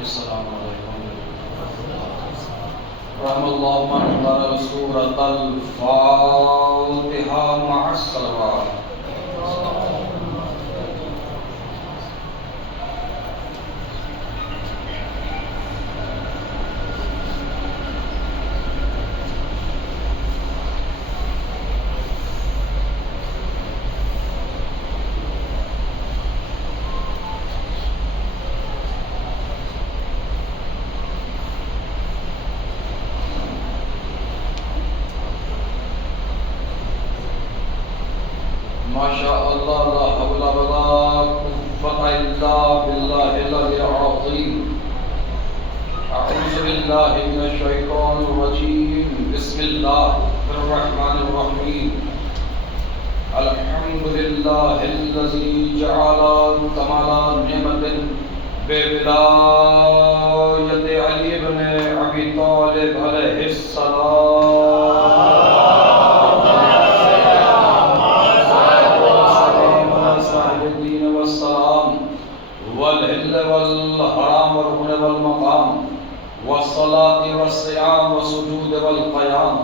السلام علیکم رحم اللہ من قرأ سورۃ الفاتحہ مع الصلوات. ما شاء الله لا حول ولا قوة إلا بالله العلي العظيم. أعوذ بالله من الشيطان الرجيم. بسم الله الرحمن الرحيم. الحمد لله الذي جعل كمال نعمة بولاية علي بن أبي طالب عليه السلام. والحرام والركن والمقام والصلاة والصيام والسجود والقيام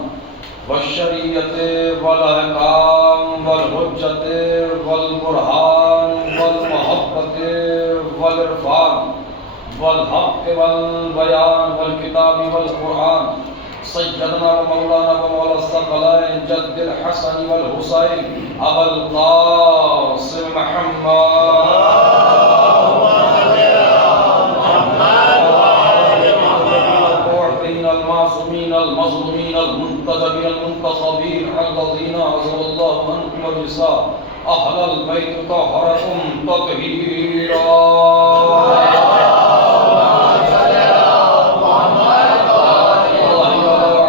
والشريعة والأحكام والحجة والبرهان والمحبة والعرفان والحق والبيان والكتاب والقرآن سيدنا ومولانا ومولى الثقلين جد الحسن والحسين أبا القاسم محمد المعصومين المظلومين المنتجبين المنتصبين الذين عزم الله عنكم الرسال أهل البيت طهرهم تطهيرا.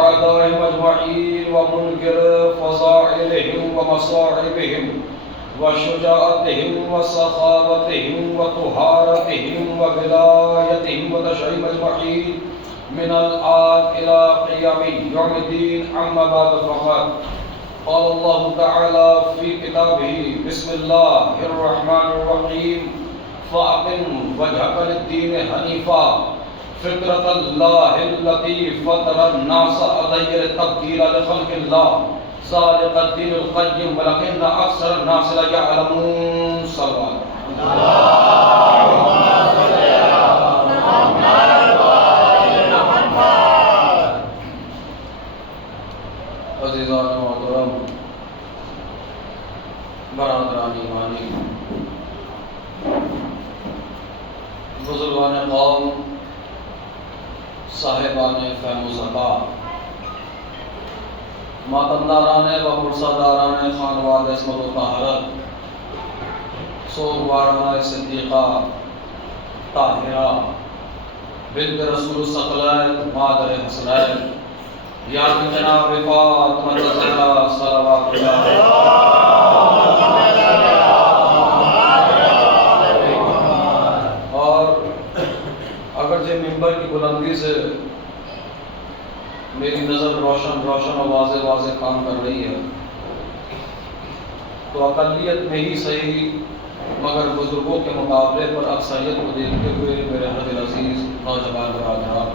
أعدائهم أجمعين ومنكر فصاعلهم ومصاعبهم وشجاعتهم وسخاوتهم وطهارتهم وولايتهم وتشريف أجمعين من الآن إلى قيام يوم الدين. أما بعد فقد قال الله تعالى في كتابه بسم الله الرحمن الرحيم فأقم وجهك للدين حنيفا فطرة الله التي فطر الناس عليها لا تبديل لخلق الله ذلك الدين القيم ولكن أكثر الناس لا يعلمون. صلوات عزیزان محترم برادران ایمانی بزرگان قوم صاحبان فہم و ذکا ماتمداران و پرساداران خانواد عصمت و طہارت سوگواران صدیقہ طاہرہ بنت رسول الثقلین مادر حسنین یا جناب فاطمہ الزہرا صلوات اللہ علیہ. اور اگرچہ ممبر کی بلندی سے میری نظر روشن اور واضح کام کر رہی ہے تو اقلیت میں ہی صحیح مگر بزرگوں کے مقابلے پر اکثریت کو دیکھتے ہوئے میرے حضرت عزیز نوجوان برادران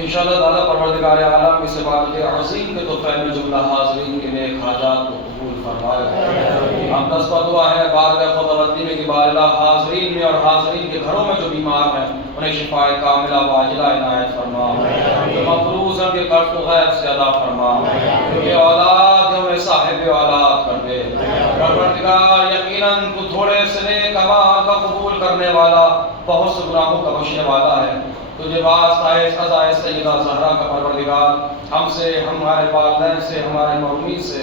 انشاءاللہ تعالیٰ پروردگار عالم اس عبادت عظیم کے تحفے میں جملہ حاضرین کے نیک حاجات کو قبول فرمائے. ہم دس پر دعا ہے بارگاہ خدا رضی میں کہ بار اللہ حاضرین میں اور حاضرین کے گھروں میں جو بیمار ہیں انہیں شفاء کاملہ واجلہ عنایت فرما. جو مفروض ہیں کہ قرض و غیب سے ادا فرما. کہ اولاد ہمیں صاحب اولاد کر دے. پروردگار یقیناً تو تھوڑے سے نیک اعمال کا قبول کرنے والا بہت سے گناہوں کا بخشنے والا ہے. تجھے واسطہ ہے اس عزا سیدہ زہرا کا پروردگار ہم سے ہمارے والدین سے ہمارے مرحومین سے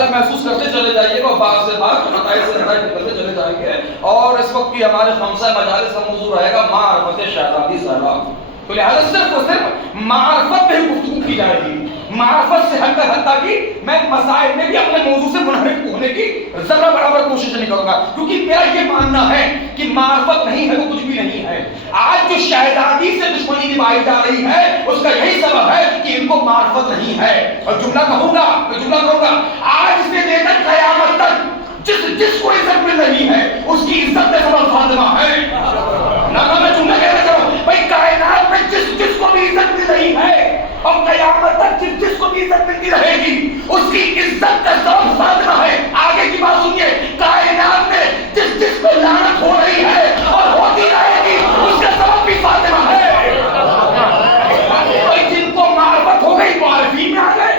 انشاءاللہ محسوس کرتے چلے جائیے گا، بعض سے بعض نتائج سے نتائج نکلتے چلے جائیں گے. اور اس وقت کی ہمارے خمسہ مجالس کا موضوع رہے گا معرفت شہزادی زہرا. تو لہٰذا صرف اور صرف معرفت پہ گفتگو کی جائے گی، معرفت سے ہٹ کر حتیٰ کہ میں مسائل میں بھی اپنے موضوع سے منحرف ہونے کی ذرہ برابر کوشش نہیں کروں گا، کیونکہ میرا یہ ماننا ہے کہ معرفت نہیں ہے تو کچھ بھی نہیں ہے. آج جو شہزادی سے دشمنی نبھائی جا رہی ہے اس کا یہی سبب ہے کہ ان کو معرفت نہیں ہے. اور جملہ کہوں گا آج سے لے کر قیامت تک جس کو عزت مل رہی ہے اس کی عزت کا سبب فاطمہ ہے. میں جملہ کہنا چاہوں بھائی کائنات میں جس کو بھی عزت مل رہی ہے اور قیامت تک جس کو بھی عزت ملتی رہے گی اس کی عزت کا سبب فاطمہ ہے. آگے کی بات سنیے، کائنات میں جس کو لعنت ہو رہی ہے اور ہوتی رہے گی اس کا سبب بھی فاطمہ ہے. جن کو معرفت ہو گئی معرفی میں آ گئے،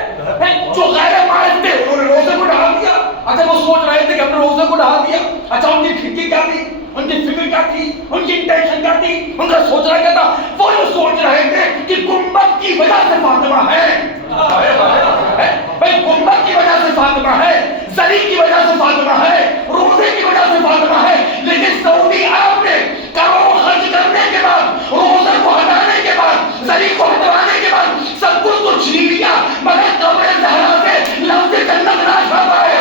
جو غیر معرفت تھے انہوں نے روزے کو ڈال دیا. اچھا وہ سوچ رہے تھے کہ اپنے روزے کو ڈال دیا. اچھا ان کی کھڑکی کیا تھی، ان کی فکر کیا تھی، ان کی انٹینشن کیا تھی، ان کا سوچنا کیا تھا؟ وہ جو سوچ رہے تھے کہ گنبد کی وجہ سے فاطمہ ہے، بھائی گنبد کی وجہ سے فاطمہ ہے، زری کی وجہ سے فاطمہ ہے، روزے کی وجہ سے فاطمہ ہے. لیکن سعودی عرب نے کروڑ خرچ کرنے کے بعد، روزے کو ہٹانے کے بعد، زری کو ہٹانے کے بعد سب کچھ تو چھین لیا مگر قبر زہرا سے لفظ جنت نہ چھا پائے.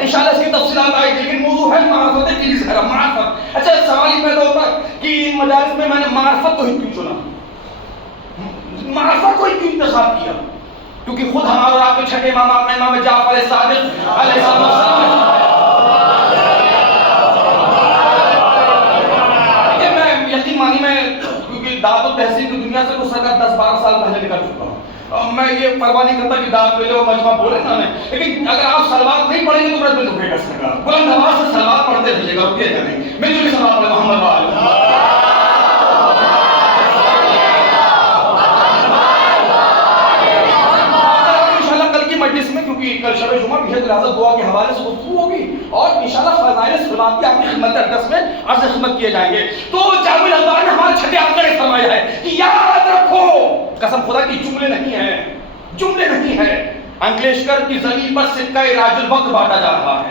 انشاءاللہ اس کی تفصیلات آئی، لیکن موضوع ہے معرفت کی زہرا، معرفت. اچھا سوال یہ پیدا ہوتا ہے کہ ان مجالس میں نے معرفت کو ہی کیوں چنا، معرفت کو ہی کیوں انتخاب کیا؟ کیونکہ خود ہمارا اور آپ کے چھٹے امام امام جعفر صادق علیہ السلام. یہ میں یقین مانی میں کیونکہ دعوت و تحصیل کی دنیا سے کچھ سرکت 10-12 سال پہلے نکل چکا ہوں. میں یہ پرواہ نہیں کرتا کہ دعوت پہلے وہ مجمع بولے نا، لیکن اگر آپ سلوات نہیں پڑھیں گے تو برد میں دکھے گا سکا. بلند آواز سے سلوات پڑھتے رہیے گا، رکیے گا نہیں. میں جو بھی سلوات پڑھے محمد وآلہ مجلس میں، کیونکہ کل شب جمعہ بھی ہے، لہٰذا دعا کے حوالے سے گفتگو ہوگی اور انشاءاللہ فضائل صلوات کی آپ کی خدمت درس میں عرض خدمت کیے جائیں گے. تو جامع الانوار نے ہمارے چھٹے آقا نے فرمایا ہے کہ یاد رکھو، قسم خدا کی جملے نہیں ہیں. انگلیشکر کی زمین پر سکہ راج الوقت بانٹا جا رہا ہے.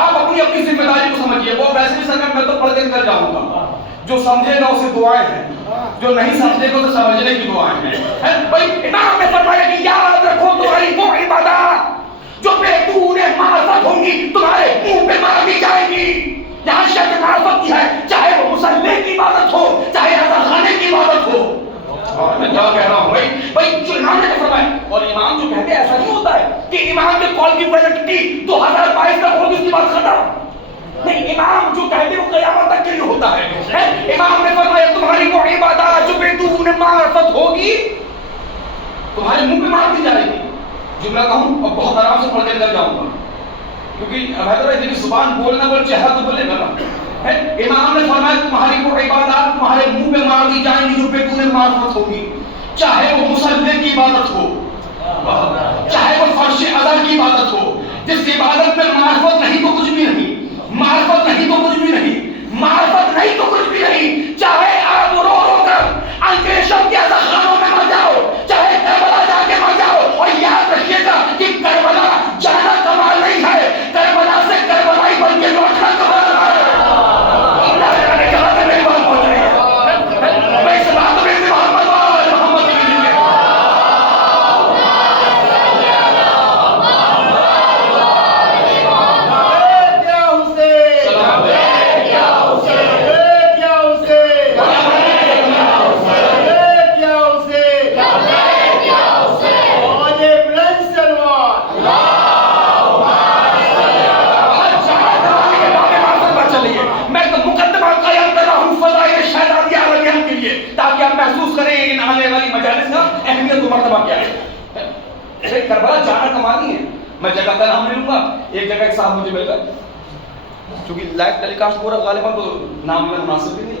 آپ اپنی ذمہ داری کو سمجھیے. وہ ویسے بھی سرکار میں تو پڑھ کے نکل جاؤں گا، جو سمجھے گا اسے دعائیں ہیں، جو نہیں سمجھے گا تو سمجھنے کی دعائیں ہیں. بھائی امام نے فرمایا کہ یاد رکھو تمہاری وہ عبادات جو بے دون معرفت ہوں گی تمہارے منہ پہ مار دی جائے گی. یہاں شرط معرفت کی ہے، چاہے وہ مصلی کی عبادت ہو، چاہے اذان خانے کی عبادت ہو. میں کیا کہہ رہا ہوں بھائی جو امام نے فرمایا. اور امام جو کہتے ہیں ایسا نہیں ہوتا ہے کہ امام کے کال کی ویلڈٹی 2022 تک ہوگی اس کی بات ختم نہیں. امام جو کہتے ہیں وہ قیامت تک کے لیے ہوتا ہے. امام نے فرمایا تمہاری وہ عبادات جو بے دون معرفت ہوگی تمہارے منہ پہ مار دی جائے گی. جملہ کہوں اور بہت آرام سے پڑھ کے نکل جاؤں گا کیونکہ اب ہے کہ زبان بولنا بول چہرہ تو بولے گا نا. امام نے فرمایا تمہاری وہ عبادات تمہارے منہ پہ مار دی جائیں گی جو بے دون معرفت ہوگی، چاہے وہ مصلی کی عبادت ہو، چاہے وہ فرش ادا کی عبادت ہو. جس عبادت میں معرفت نہیں تو کچھ بھی نہیں، معرفت نہیں تو کچھ بھی نہیں، معرفت نہیں تو کچھ بھی نہیں. چاہے آپ رو رو کر انگریزوں کے خانوں میں مر جاؤ، چاہے کربلا جا کے مر جاؤ، اور یاد رکھیے گا کہ کربلا جانا کمال نہیں ہے، کربلا سے کربلائی بن کے لوٹنا کمال ہے. تاکہ آپ محسوس کریں ان آنے والی مجالس کا اہمیت و مرتبہ کیا ہے. کربلا جانا کمال نہیں ہے. میں جگہ کا نام نہیں لوں گا. ایک جگہ ایک صاحب مجھے مل گئے، چونکہ لائیو ٹیلی کاسٹ ہو رہا غالباً تو نام میں مناسب بھی نہیں.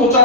2-4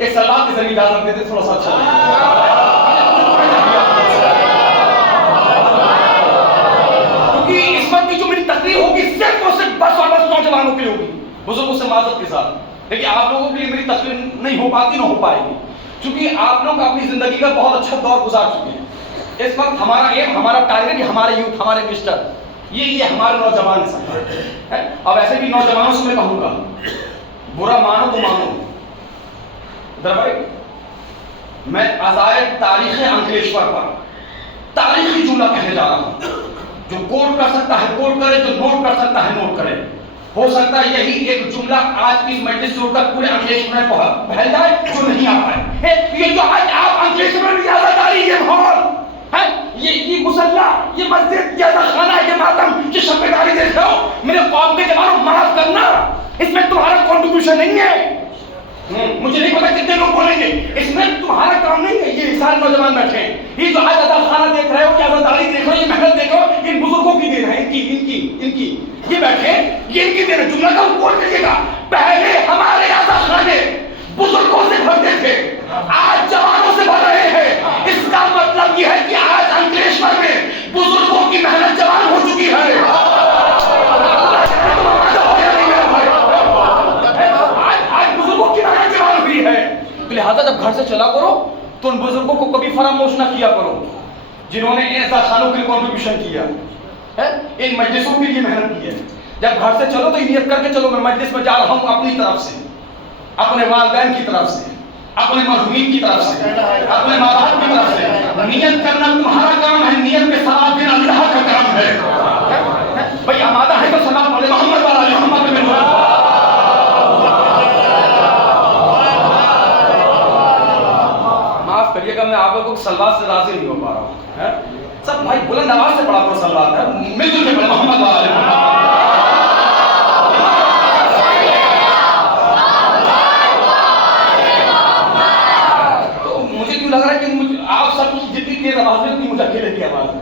ایک سلام کے ذریعے اجازت دیتے تھوڑا سا اچھا کیونکہ اس وقت کی جو میری تقریر ہوگی صرف اور صرف بس اور بس نوجوانوں کے لیے ہوگی، بزرگوں سے معذرت کے ساتھ، لیکن آپ لوگوں کے لیے میری تقریر نہیں ہو پاتی، نہ ہو پائے گی، کیونکہ آپ لوگ اپنی زندگی کا بہت اچھا دور گزار چکے ہیں۔ اس وقت ہمارا ایم، ہمارا ٹارگیٹ، ہمارے یوتھ، ہمارے مسٹر، یہ ہمارے نوجوان ہیں۔ اب ایسے بھی نوجوانوں سے میں کہوں گا، برا مانو تو مانو، در بھائی میں عزائے تاریخ انکلیشور پر تاریخی جملہ کہنے جا رہا ہوں، جو کوٹ کر سکتا ہے کوٹ کرے، جو نوٹ کر سکتا ہے نوٹ کرے۔ ہو سکتا ہے یہی ایک جملہ آج کی اس مجلس سے اٹھ کر پورے انکلیشور میں پھیل جائے، جو نہیں آ پائے۔ یہ جو آج آپ انکلیشور میں زیادہ داری، یہ ماحول ہے، یہ مسلح، یہ مسجد، یہ خانہ، یہ ماتم، یہ شب داری دیکھ رہے ہو، میرے قوم کے جوانوں معاف کرنا، اس میں تمہارا کنٹریبیوشن نہیں ہے۔ مجھے نہیں پتا کتنے لوگ بولیں گے، اس میں تمہارا کام نہیں ہے۔ یہ سارے نوجوان بیٹھے ہیں، یہ جو آج عزا خانہ دیکھ رہے ہو، یہ عزاداری دیکھ رہے ہو، یہ محنت دیکھ رہے ہو، ان بزرگوں کی دین ہے، ان کی یہ بیٹھے، یہ ان کی دین ہے۔ جملہ کا کوٹ کریے گا، پہلے ہمارے عزا خانے بزرگوں سے بھرتے تھے، آج جوانوں سے بھر رہے ہیں۔ اس کا مطلب یہ ہے کہ آج انکلیشور میں بزرگوں کی محنت جوان ہو چکی ہے۔ لہذا جب گھر سے چلا کرو تو ان بزرگوں کو کبھی فراموش نہ کیا کرو جنہوں نے ایسا خانوں کے لیے کنٹریبیوشن کیا ہے، ان مجلسوں کے لیے محنت کی ہے۔ جب گھر سے چلو تو نیت کر کے چلو، میں مجلس میں جا رہا ہوں اپنی طرف سے، اپنے والدین کی طرف سے، اپنے مرحومین کی طرف سے، اپنے ماں باپ کی طرف سے۔ نیت کرنا تمہارا کام ہے، نیت میں ثواب دینا اللہ کا کام ہے۔ بھائی آمادہ ہے تو سلام علیہ محمد وعلی محمد میں کریے گا، میں آپ لوگوں کو سلوات سے راضی نہیں ہو پا رہا ہوں۔ سب بھائی بلند آواز سے پڑھا کرو سلوات ہے، مل جل کے پڑھو محمد وعلی محمد۔ تو مجھے کیوں لگ رہا ہے کہ آپ سب جتنی تیز آواز میں اتنی مجھے اکیلے کی آواز ہے۔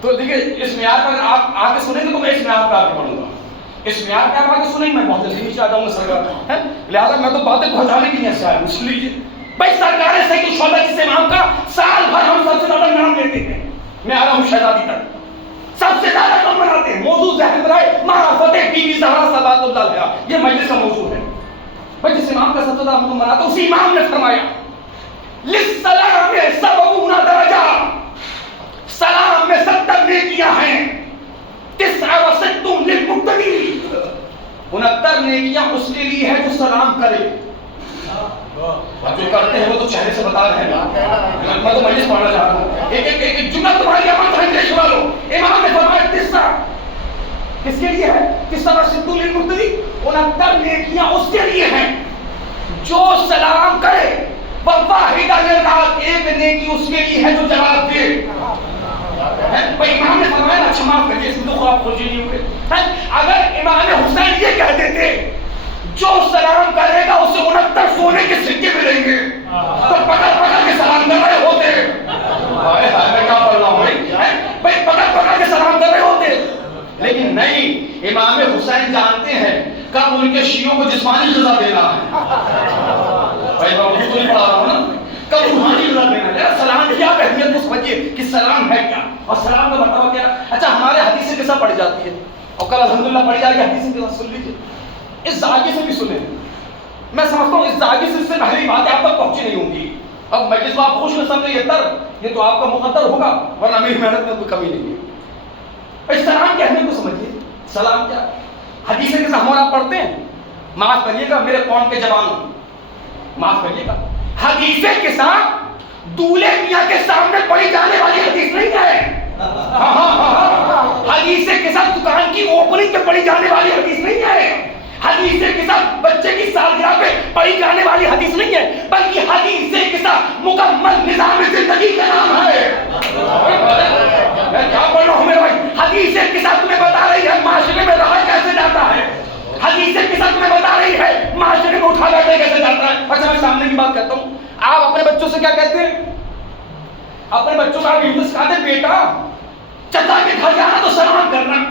تو دیکھیے اس معیار پر اگر آپ آگے سنیں گے تو میں اس معیار پہ آگے پڑھوں گا، اس معیار پہ آپ آگے سنیں گے، میں بہت جلدی نیچے آ جاؤں گا سرکار، لہٰذا میں تو باتیں پہنچانے کی نہیں ہے، سن لیجیے۔ بھائی سرکار سید شعبہ جس امام کا سال بھر ہم سب سے زیادہ نام لیتے ہیں، میں آ رہا ہوں شہزادی تک، سب سے زیادہ نام مناتے ہیں۔ موضوع ذہن میں رہے، مہا فتح بی بی زہرا صلوات اللہ علیہا، یہ مجلس کا موضوع ہے۔ بھائی جس امام کا سب سے زیادہ نام مناتے ہیں، اسی امام نے فرمایا للسلام 70 درجہ، سلام میں 70 نیکیاں ہیں، 69 للمقتدی، 69 نیکیاں اس کے لیے ہے جو سلام کرے۔ جو کرتے ہیں وہ تو چہرے سے بتا رہے ہیں، میں تو مجلس پڑھنا چاہ رہا ہوں۔ ایک جملہ تمہاری امانت ہے انگریز والو، امام نے فرمایا قصہ کس کے لیے ہے؟ قصہ رسول للمقتدی، 69 نیکیاں اس کے لیے ہیں جو سلام کرے، واحدہ للرات، ایک نیکی اس کے لیے ہے جو جواب دے۔ بھائی امام نے فرمایا اچھا معاف کریے، اس میں تو خواب خوشی نہیں ہوئے۔ اگر امام حسین یہ کہہ دیتے جو سلام کرے گا اسے 69 سونے کے سکے ملیں گے، تو پکڑ پکڑ کے سلام کر رہے ہوتے۔ ہائے ہائے میں کیا پڑھ رہا ہوں بھائی پکڑ پکڑ کے سلام کر رہے ہوتے، لیکن نہیں، امام حسین جانتے ہیں کب ان کے شیعوں کو جسمانی غذا دینا ہے۔ بھائی میں اردو تو نہیں پڑھا رہا ہوں نا، کب روحانی غذا دینا ہے۔ سلام کی آپ اہمیت کو سمجھیے کہ سلام ہے کیا اور سلام کا مرتبہ کیا۔ اچھا ہمارے حدیث قصہ پڑھی جاتی ہے اور کل الحمدللہ پڑھی جائے گی حدیث قصہ، سن لیجیے، اس زاویے سے بھی سنیں۔ میں سمجھتا ہوں اس زاویے سے پہلی باتیں آپ تک پہنچی نہیں ہوں گی۔ اب مجلس میں آپ خوش نصیب میں یہ تو آپ کا مقدر ہوگا، ورنہ میری محنت میں کوئی کمی نہیں ہے۔ اس سلام کی اہمیت کو سمجھیے، سلام کیا حدیث کے ساتھ ہمارا پڑھتے ہیں، معاف کریے گا میرے قوم کے جوانوں، معاف کریے گا، حدیث کے ساتھ دولہے میاں کے سامنے پڑھی جانے والی حدیث نہیں ہے۔ حدیث کے ساتھ دکان کی اوپننگ پہ پڑھی جانے والی حدیث نہیں ہے، حدیث کے ساتھ بچے کی سالگرہ پہ پڑھی جانے والی حدیث نہیں ہے، بلکہ حدیث کے ساتھ مکمل نظام زندگی کا نام ہے۔ میں کیا پڑھ رہا ہوں میرے بھائی؟ حدیث کے ساتھ تمہیں بتا رہی ہے معاشرے میں رہا کیسے جاتا ہے، حدیث کے ساتھ تمہیں بتا رہی ہے معاشرے میں اٹھا بیٹھے کیسے جاتا ہے۔ اچھا میں سامنے کی بات کرتا ہوں، آپ اپنے بچوں سے کیا کہتے ہیں؟ اپنے بچوں کا انگلش سکھاتے ہیں، بیٹا چچا کے گھر جانا تو سلام کرنا،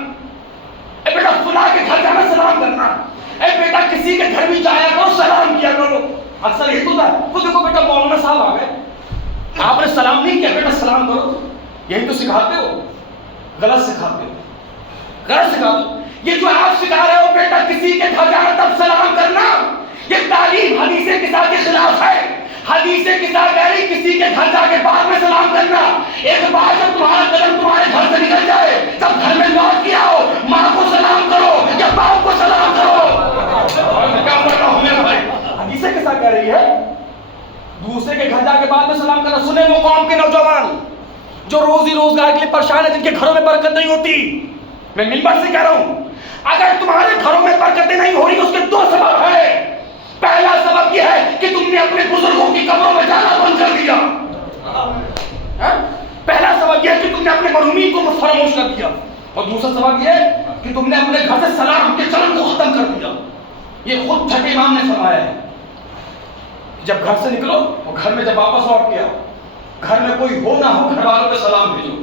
اے بیٹا فلاں کے گھر جانا سلام کرنا، اے بیٹا کسی کے گھر بھی جایا کرو سلام کیا کرو۔ اکثر یہ تو ہوتا ہے، وہ دیکھو بیٹا مولانا صاحب آ گئے، آپ نے سلام نہیں کیا، بیٹا سلام کرو، یہی تو سکھاتے ہو، غلط سکھاتے ہو، غلط سکھاتے ہو. یہ جو آپ سکھا رہے ہو بیٹا کسی کے گھر جانا تب سلام کرنا، یہ تعلیم حدیث کتاب کے خلاف ہے. حدیث کتاب کہہ رہی کسی کے گھر جا کے بعد میں سلام کرنا. ایک بار جب تمہارا قدم تمہارے گھر سے نکل جائے تب گھر میں لوٹ کے آؤ، ماں کو سلام کرو یا باپ کو سلام کرو. کیا پڑھ رہا ہوں میرا بھائی؟ حدیث کتاب کہہ رہی ہے دوسرے کے گھر جا کے بعد میں سلام کرنا. سنیں وہ قوم کے نوجوان جو روزی روزگار کے لیے پریشان ہے، جن کے گھروں میں برکت نہیں ہوتی، میں منبر سے کہہ رہا ہوں اگر تمہارے گھروں میں برکتیں نہیں ہو رہی اس کے دو سبب ہے. پہلا سبب یہ ہے کہ تم نے اپنے بزرگوں کی قبروں میں جانا بند کر دیا. پہلا سبب یہ ہے کہ تم نے اپنے مرحومین کو فراموش کر دیا، اور دوسرا سبب یہ ہے کہ تم نے اپنے گھر سے سلام کے چلن کو ختم کر دیا. یہ خود چھٹے امام نے فرمایا ہے جب گھر سے نکلو اور گھر میں جب واپس لوٹ کے آؤ، گھر میں کوئی ہو نہ ہو گھر والوں پہ سلام بھیجو.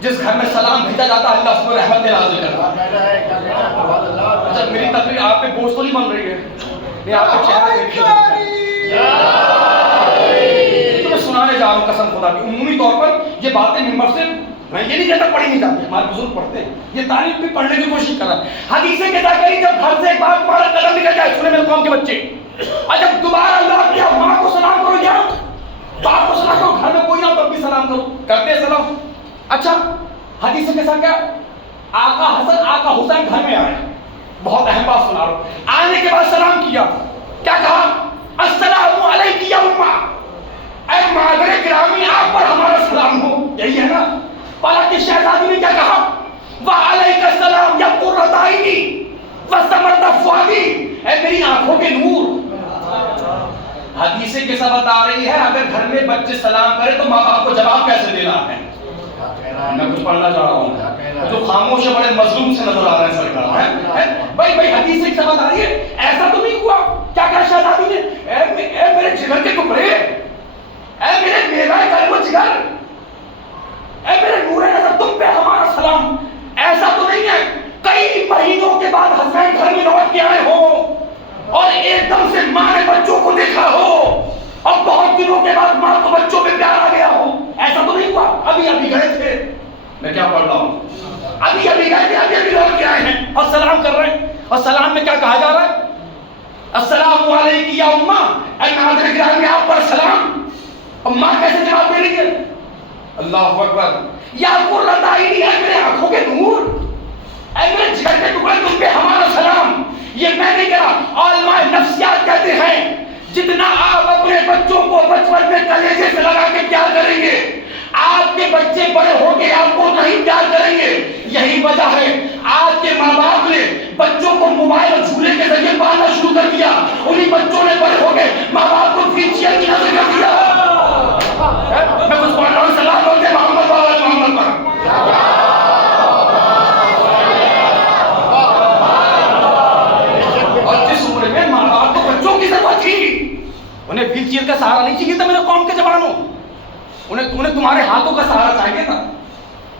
جس گھر میں سلام بھیجا جاتا ہے اللہ اس کو رحمت نازل کرتا ہے. اچھا میری تقریر آپ پہ بوجھ تو نہیں بن رہی ہے؟ میں آپ کے چہرے دیکھ تو میں سنانے جا رہا ہوں قسم خدا کی. عمومی طور پر یہ باتیں ممبر سے میں یہ نہیں کہتا پڑھی نہیں جاتی، ہمارے بزرگ پڑھتے ہیں، یہ تعلیم بھی پڑھنے کی کوشش کر رہا ہے. حدیثیں کہتا کری جب گھر سے ایک بار تمہارا قدم نکل جائے، سنے میرے قوم کے بچے، اور جب دوبارہ لوٹ کیا ماں کو سلام کرو یا باپ کو سلام کرو، گھر میں کوئی نہ تب بھی سلام کرو، کرتے ہیں سلام. اچھا حدیث کے ساتھ کیا آقا حسن آقا حسین گھر میں آئے، بہت اہم بات سنا رہا ہوں. آنے کے بعد سلام کیا، کیا کہا؟ السلام علیکم یا امہ، اے مادر گرامی آپ پر ہمارا سلام ہو. یہی ہے نا. بالا کی شہزادی نے کیا کہا؟ وعلیک السلام یا قرۃ عینی وثمرۃ فؤادی، اے میری آنکھوں کے نور. حدیث کے ساتھ بتا رہی ہے اگر گھر میں بچے سلام کرے تو ماں باپ کو جواب کیسے دینا ہے. میں کچھ پڑھنا چاہ رہا ہوں، جو خاموش ہے بڑے مظلوم سے نظر آ رہے ہیں سرکار. بھائی حدیث کی سمجھ آ رہی ہے ایسا تو نہیں ہوا. کیا کہا شہزادی نے؟ اے میرے جگر کے ٹکڑے، اے میرے میوہ قلب و جگر، اے میرے نور نظر، تم پہ ہمارا سلام. ایسا تو نہیں ہے کئی مہینوں کے بعد حسین گھر میں لوٹ کے آئے ہو اور ایک دم سے ماں نے بچوں کو دیکھا ہو اور بہت دنوں کے بعد ماں کو بچوں پہ پیار آ گیا ہو. ایسا تو نہیں ہوا. ابھی گئے تھے، میں کیا پڑھ رہا ہوں، ابھی گئے تھے، ابھی لوٹ کے آئے ہیں اور سلام کر رہے ہیں. اور سلام میں کیا کہا جا رہا ہے؟ السلام علیکم یا امہ، اے مادر گرامی آپ پر سلام. اور ماں کیسے جواب دے رہی ہے؟ اللہ اکبر. یا قرۃ عینی، اے میرے آنکھوں کے نور، اے میرے جگر کے ٹکڑے، تم پہ ہمارا سلام. یہ میں نہیں کہا، علماء نفسیات کہتے ہیں جتنا آپ اپنے بچوں کو بچپن میں کلیجے سے لگا کے پیار کریں گے آپ کے بچے بڑے ہو کے آپ کو نہیں پیار کریں گے. یہی وجہ ہے آج کے ماں باپ نے بچوں کو موبائل اور جھولے کے ذریعے پالنا شروع کر دیا. انہی بچوں نے بڑے ہو کے ماں باپ کو فیچر کی نظر کر دیا. میں کچھ پڑھ رہا ہوں، سلام بولتے محمد بابا محمد پر. اور جس عمر میں ماں باپ کو بچوں کی ضرورت تھی انہیں ویل چیئر کا سہارا نہیں چاہیے تھا میرے قوم کے جوانوں. انہیں تمہارے ہاتھوں کا سہارا چاہیے تھا،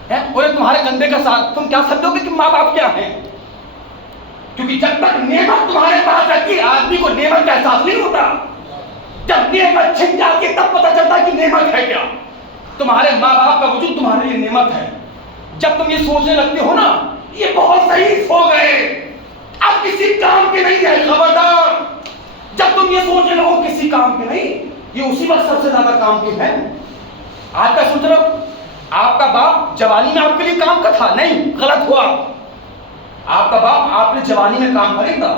انہیں تمہارے کندھے کا سہارا. تم کیا سمجھو گے کہ ماں باپ کیا ہیں؟ کیونکہ جب تک نعمت تمہارے پاس رہتی آدمی کو نعمت کا احساس نہیں ہوتا. جب نعمت چھن جاتی ہے تب پتہ چلتا ہے کہ نعمت ہے کیا. تمہارے ماں باپ کا وجود تمہارے لیے نعمت ہے. جب تم یہ سوچنے لگتے ہو نا یہ بہت صحیح سو گئے اب کسی کام کے نہیں ہے، خبردار. جب تم یہ سوچنے لگو کسی کام کے نہیں، یہ اسی وقت سب سے زیادہ کام کے ہے. آپ کا سوچ رہے ہو آپ کا باپ جوانی میں آپ کے لیے کام کا تھا؟ نہیں، غلط ہوا. آپ کا باپ آپ نے جوانی میں کام کرے تھا.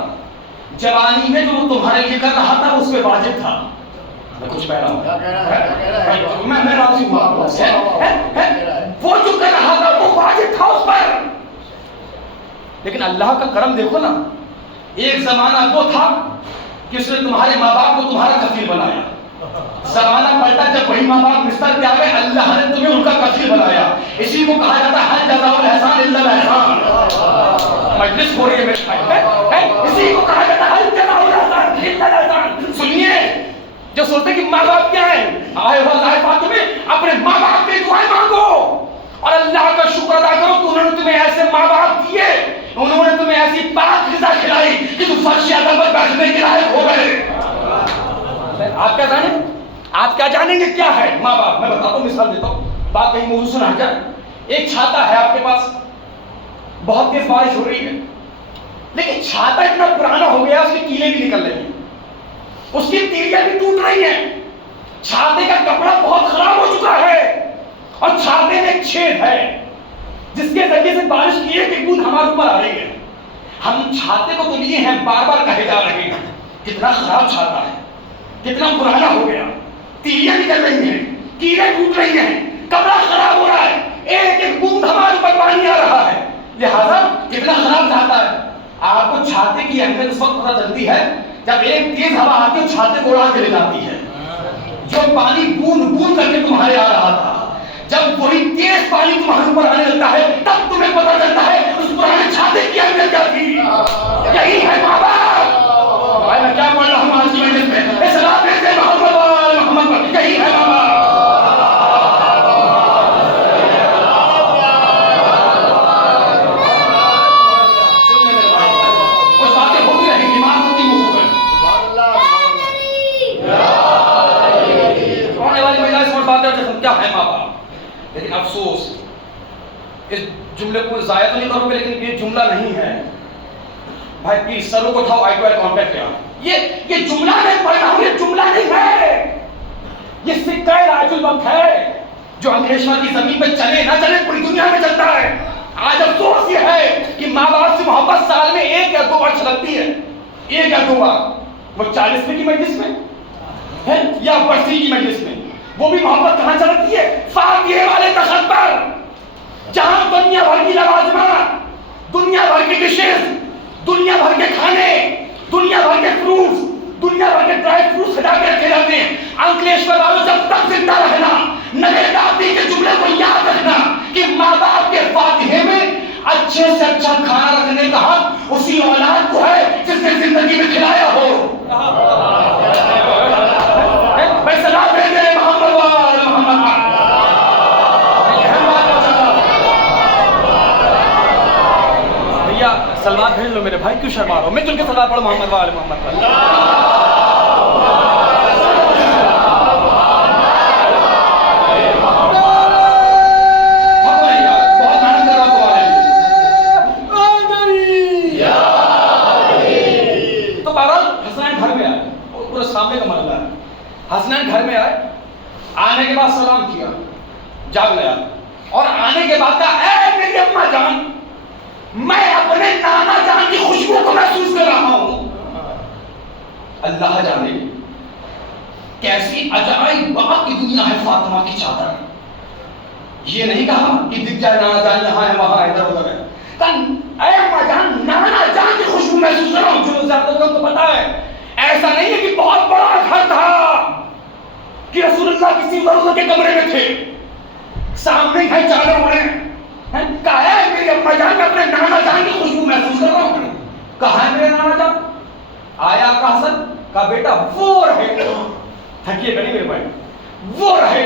جوانی میں جو وہ تمہارے لیے کر رہا تھا اس پہ واجب تھا. میں کچھ کہہ رہا ہوں، میں راضی ہوا. وہ جو کر رہا تھا وہ واجب تھا اس پر. لیکن اللہ کا کرم دیکھو نا، ایک زمانہ وہ تھا کہ اس نے تمہارے ماں باپ کو تمہارا کفیل بنایا. زمانہ پلٹا جب وہی ماں باپ بستر پہ آ گئے اللہ نے تمہیں ان کا کفیل بنایا. اسی کو کہا جاتا ہے ہل جزاء الاحسان الا الاحسان. مجلس ہو رہی ہے میرے بھائی، اسی کو کہا جاتا ہے ہل جزاء الاحسان الا الاحسان. سنیے جو سوچتے کہ ماں باپ کیا ہیں، آئے ہو ظاہر بات میں اپنے ماں باپ کی دعائیں مانگو اور اللہ کا شکر ادا کرو کہ انہوں نے تمہیں ایسے ماں باپ دیے، انہوں نے تمہیں ایسی پاک غذا کھلائی کہ تم فرش اعظم پر بیٹھنے کے لائق ہو گئے. آپ کیا جانیں؟ آپ کیا جانیں گے کیا ہے ماں باپ؟ میں بتاتا ہوں، مثال دیتا ہوں، بات کہیں موضوع سے نہ ہٹ جائے۔ ایک چھاتا ہے آپ کے پاس، بہت تیز بارش ہو رہی ہے، لیکن چھاتا اتنا پرانا ہو گیا اس کی کیلیں بھی نکل رہی ہیں، اس کی تیلیاں بھی ٹوٹ رہی ہیں، چھاتے کا کپڑا بہت خراب ہو چکا ہے، اور چھاتے میں ایک چھید ہے جس کے ذریعے سے بارش کی ایک بوند ہمارے اوپر آ رہی ہے۔ ہم چھاتے کو تو لیے ہیں، بار بار کہے جا رہے ہیں کتنا خراب چھاتا ہے، کتنا پرانا ہو گیا، تیلیاں نکل رہی ہیں، کیلیں ٹوٹ رہی ہیں، کپڑا خراب ہو رہا ہے، ایک ایک بوند ہمارے اوپر پانی آ رہا ہے، لہذا کتنا خراب چھاتا ہے۔ آپ کو چھاتے کی اہمیت اس وقت پتہ چلتی ہے جب ایک تیز ہوا آتی ہے چھاتے کو اڑا کے لے جاتی ہے، جو پانی بوند بوند کر کے تمہارے آ رہا تھا، جب وہی تیز پانی تمہارے اوپر آنے لگتا ہے تب تمہیں پتہ چلتا ہے اس پرانے چھاتے کی اہمیت کیا تھی۔ یہی ہے ماں باپ۔ بھائی میں کیا پڑھ رہا ہوں آج کی مجلس میں؟ اسلام میں محمد وآل محمد، یہی ہے ماں باپ۔ کیا ہے ماں باپ؟ لیکن افسوس، اس جملے کو ضائع تو نہیں کرو گے لیکن یہ جملہ نہیں ہے بھائی، پلیز سروں کو اٹھاؤ، آئی ٹو آئی کانٹیکٹ کیا، یہ جملہ میں پڑھ رہا ہوں، یہ جملہ نہیں ہے، یہ سکہ راج الوقت ہے جو انگریزوں کی زمین پہ چلے نہ چلے پوری دنیا میں چلتا ہے۔ آج افسوس یہ ہے کہ ماں باپ سے محبت سال میں 1 یا 2 بار چھلکتی ہے، 1 یا 2 بار، وہ 40ویں کی مجلس میں ہے یا برسی کی مجلس میں، وہ بھی محبت کہاں چلتی ہے؟ فاتحے والے تخت پر، جہاں دنیا بھر کی لوازمات، دنیا بھر کی ڈشز، دنیا بھر کے کھانے، دنیا بھر کے فروٹس، دنیا بھر کے ڈرائی فروٹس سجا کے رکھے جاتے ہیں۔ انکلیشور والوں جب تک زندہ رہنا، نگہداشتی کے جملے کو یاد رکھنا کہ ماں باپ کے فاتحے میں اچھے سے اچھا کھانا رکھنے کا حق اسی اولاد کو ہے جس نے زندگی میں کھلایا ہو۔ میں سلام بھیج رہے محمد وآل محمد۔ بھیا سلوات بھیج لو میرے بھائی، کیوں شرما رہا ہو؟ میں تل کے سلوات پڑھو محمد وآل محمد پر۔ تو بہرحال حسنین گھر میں آئے، پورے سامنے کا مرحلہ ہے، حسنین گھر میں آئے، آنے کے بعد سلام کیا، جاگ لیا، اور آنے کے بعد کہا اے میری اماں جان، میں اپنے نانا جان کی خوشبو کو محسوس کر رہا ہوں۔ اللہ جانے کیسی عجائب بات کی دنیا ہے فاطمہ کی چادر۔ یہ نہیں کہا کہ دکھ جائے نانا جان یہاں ہے وہاں ہے ادھر ادھر ہے، کہا اے اماں جان نانا جان کی خوشبو محسوس کر رہا ہوں۔ جو زیادہ لوگوں کو پتا ہے ایسا نہیں ہے کہ بہت بڑا گھر تھا کہ رسول اللہ کسی ضرورت کے کمرے میں تھے، سامنے ہے چادر اوڑھے، کہا ہے میری اماں جان میں اپنے نانا جان کی خوشبو محسوس کر رہا ہوں۔ کہاں ہے میرے نانا جان؟ آیا کا حسن، کہا بیٹا وہ رہے، تھکیے گا نہیں میرے بھائی، وہ رہے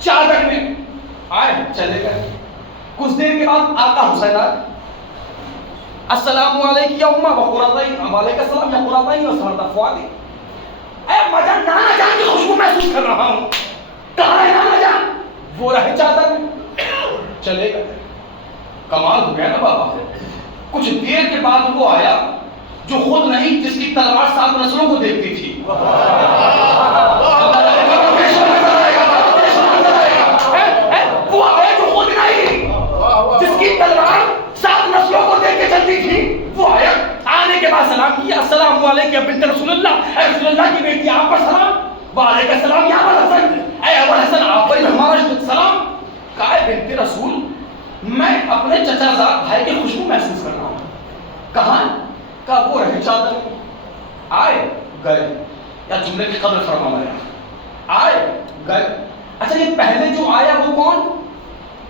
چادر میں۔ آئے چلے گئے، کچھ دیر کے بعد آقا حسین آئے، السلام علیکم یا امہ وقرۃ، وعلیکم السلام یا قرۃ وسرۃ فؤادی۔ اے اماں جان نانا جان کی خوشبو محسوس کر رہا ہوں۔ کہاں ہے نانا جان؟ وہ رہے چادر میں۔ چلے گئے، کمال ہو گیا نا بابا۔ کچھ دیر کے بعد وہ آیا جو خود نہیں جس کی تلوار 7 نسلوں کو دیکھتی تھی۔ وہ آیا جو خود نہیں جس کی تلوار 7 نسلوں کو دیکھ کے چلتی تھی، وہ آیا، آنے کے بعد سلام کیا، السلام علیکم یا بنت رسول اللہ، اے رسول اللہ کی بیٹی آپ پر سلام، وعلیکم السلام یا ابو الحسن، اے ابو الحسن آپ پر ہمارا سلام۔ کہا بنت رسول میں اپنے چچا زاد بھائی کی خوشبو محسوس کر رہا ہوں۔ کہاں؟ کہا وہ رہے چادر میں۔ آئے گئے، یا جملے کی قدر فرما میرا، آئے گئے۔ اچھا یہ پہلے جو آیا وہ کون؟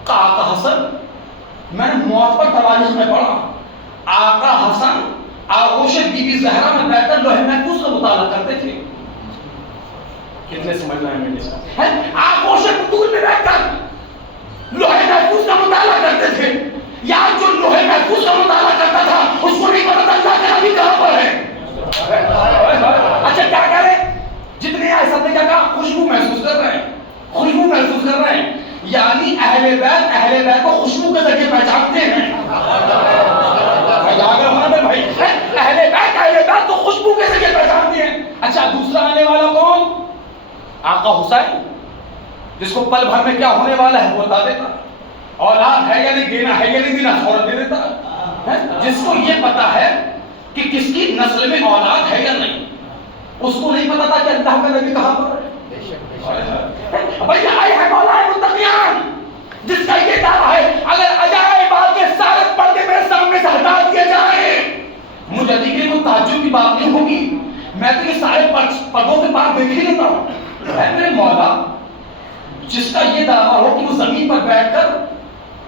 کہا آقا حسن۔ میں نے موت پر تواریخ میں پڑھا آقا حسن آغوش بی بی زہرا میں بیٹھ کر لوح محفوظ کا مطالعہ کرتے تھے۔ کتنے سمجھ رہے ہیں میرے ساتھ؟ آغوش بطول میں بیٹھ کر لوح محفوظ کا مطالعہ کرتے تھے۔ یار جو لوح محفوظ کا مطالعہ کرتا تھا اس کو نہیں پتا تھا اللہ کا نبی کہاں پر ہے۔ اچھا کیا کرے؟ جتنے کیا ہے؟ سب نے کیا کہا؟ خوشبو محسوس کر رہے ہیں، خوشبو محسوس کر رہے ہیں، یعنی اہل بیت کو خوشبو کے ذریعے پہچانتے ہیں۔ بھائی اہل بیت کو خوشبو کے ذریعے پہچانتے ہیں۔ اچھا دوسرا آنے والا کون؟ آقا حسین، جس کو پل بھر میں کیا ہونے والا ہے وہ بتا دیتا، اولاد ہے یا نہیں دینا ہے یا نہیں دینا فوراً دے دیتا۔ جس کو یہ پتا ہے کہ کس کی نسل میں اولاد ہے یا نہیں، اس کو نہیں پتا تھا کہ اللہ کا نبی کہاں پر ہے۔ بھئی آئے ہیں مولا متقیان، جس کا یہ دعویٰ ہے اگر عجائبات کے سارے پردے میرے سامنے سے ہٹا دیے جائیں مجھے دیکھنے کو تعجب کی بات نہیں ہوگی، میں تو یہ سارے پردوں کے پاس دیکھ ہی لیتا ہوں۔ اے میرے مولا، جس کا یہ دعویٰ ہو کہ وہ زمین پر بیٹھ کر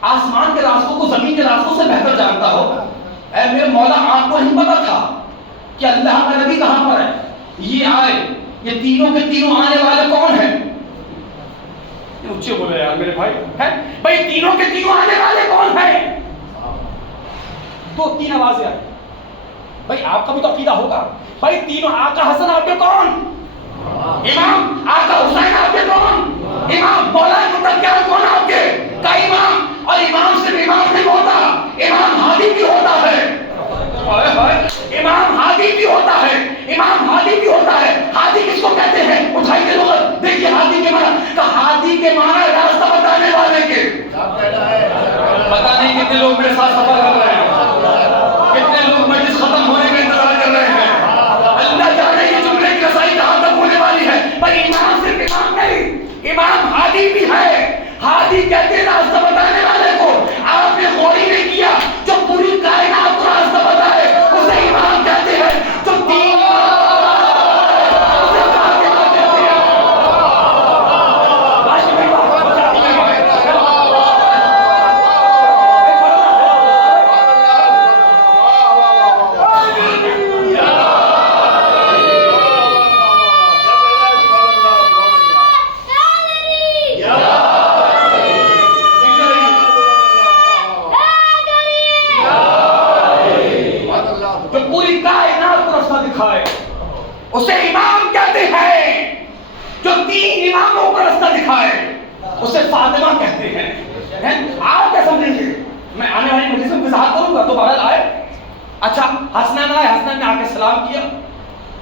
آسمان کے راستوں کو زمین کے راستوں سے بہتر جانتا ہو، اے میرے مولا آپ کو نہیں پتا تھا کہ اللہ کا نبی کہاں پر ہے؟ یہ آئے، یہ تینوں کے تینوں آنے والے کون ہیں؟ یہ اچھے بولے یار میرے بھائی، بھائی تینوں کے تینوں آنے والے کون ہیں؟ دو تین آوازیں آئی، بھائی آپ کا بھی تو عقیدہ ہوگا، بھائی تینوں آقا حسن آپ کے کون؟ امام آقا حسین آپ کے کون؟ امام مولا متقیان کون آپ کے؟ کا امام، اور امام صرف امام نہیں ہوتا، امام ہادی بھی ہوتا ہے۔ امام ہادی بھی ہوتا ہے، امام ہادی بھی ہوتا ہے۔ ہادی کس کو کہتے ہیں؟ اٹھائیے لغت، دیکھیے ہادی کے معنی، کہ ہادی کے معنی راستہ بتانے والے کے۔ پتہ نہیں کتنے لوگ میرے ساتھ سفر کر رہے ہیں، کتنے لوگ مجلس ختم ہونے کا انتظار کر رہے ہیں، اللہ جانے یہ جملے کی رسائی کہاں تک ہونے والی ہے۔ پر امام صرف امام نہیں، امام ہادی بھی ہے۔ ہادی کہتے ہیں راستہ بتانے والے کو۔ آپ نے غور ہی نہیں کیا، جو پوری کائنات کو راستہ بتائے اسے امام کہتے ہیں، جو دین اسے امام کہتے ہیں، جو تین اماموں کو راستہ دکھائے اسے فاطمہ کہتے ہیں۔ آپ کیا سمجھیں گے؟ میں آنے والی مجلس میں وضاحت کروں گا تو بہرحال آئے۔ اچھا حسنین آئے، حسنین نے آ کے سلام کیا۔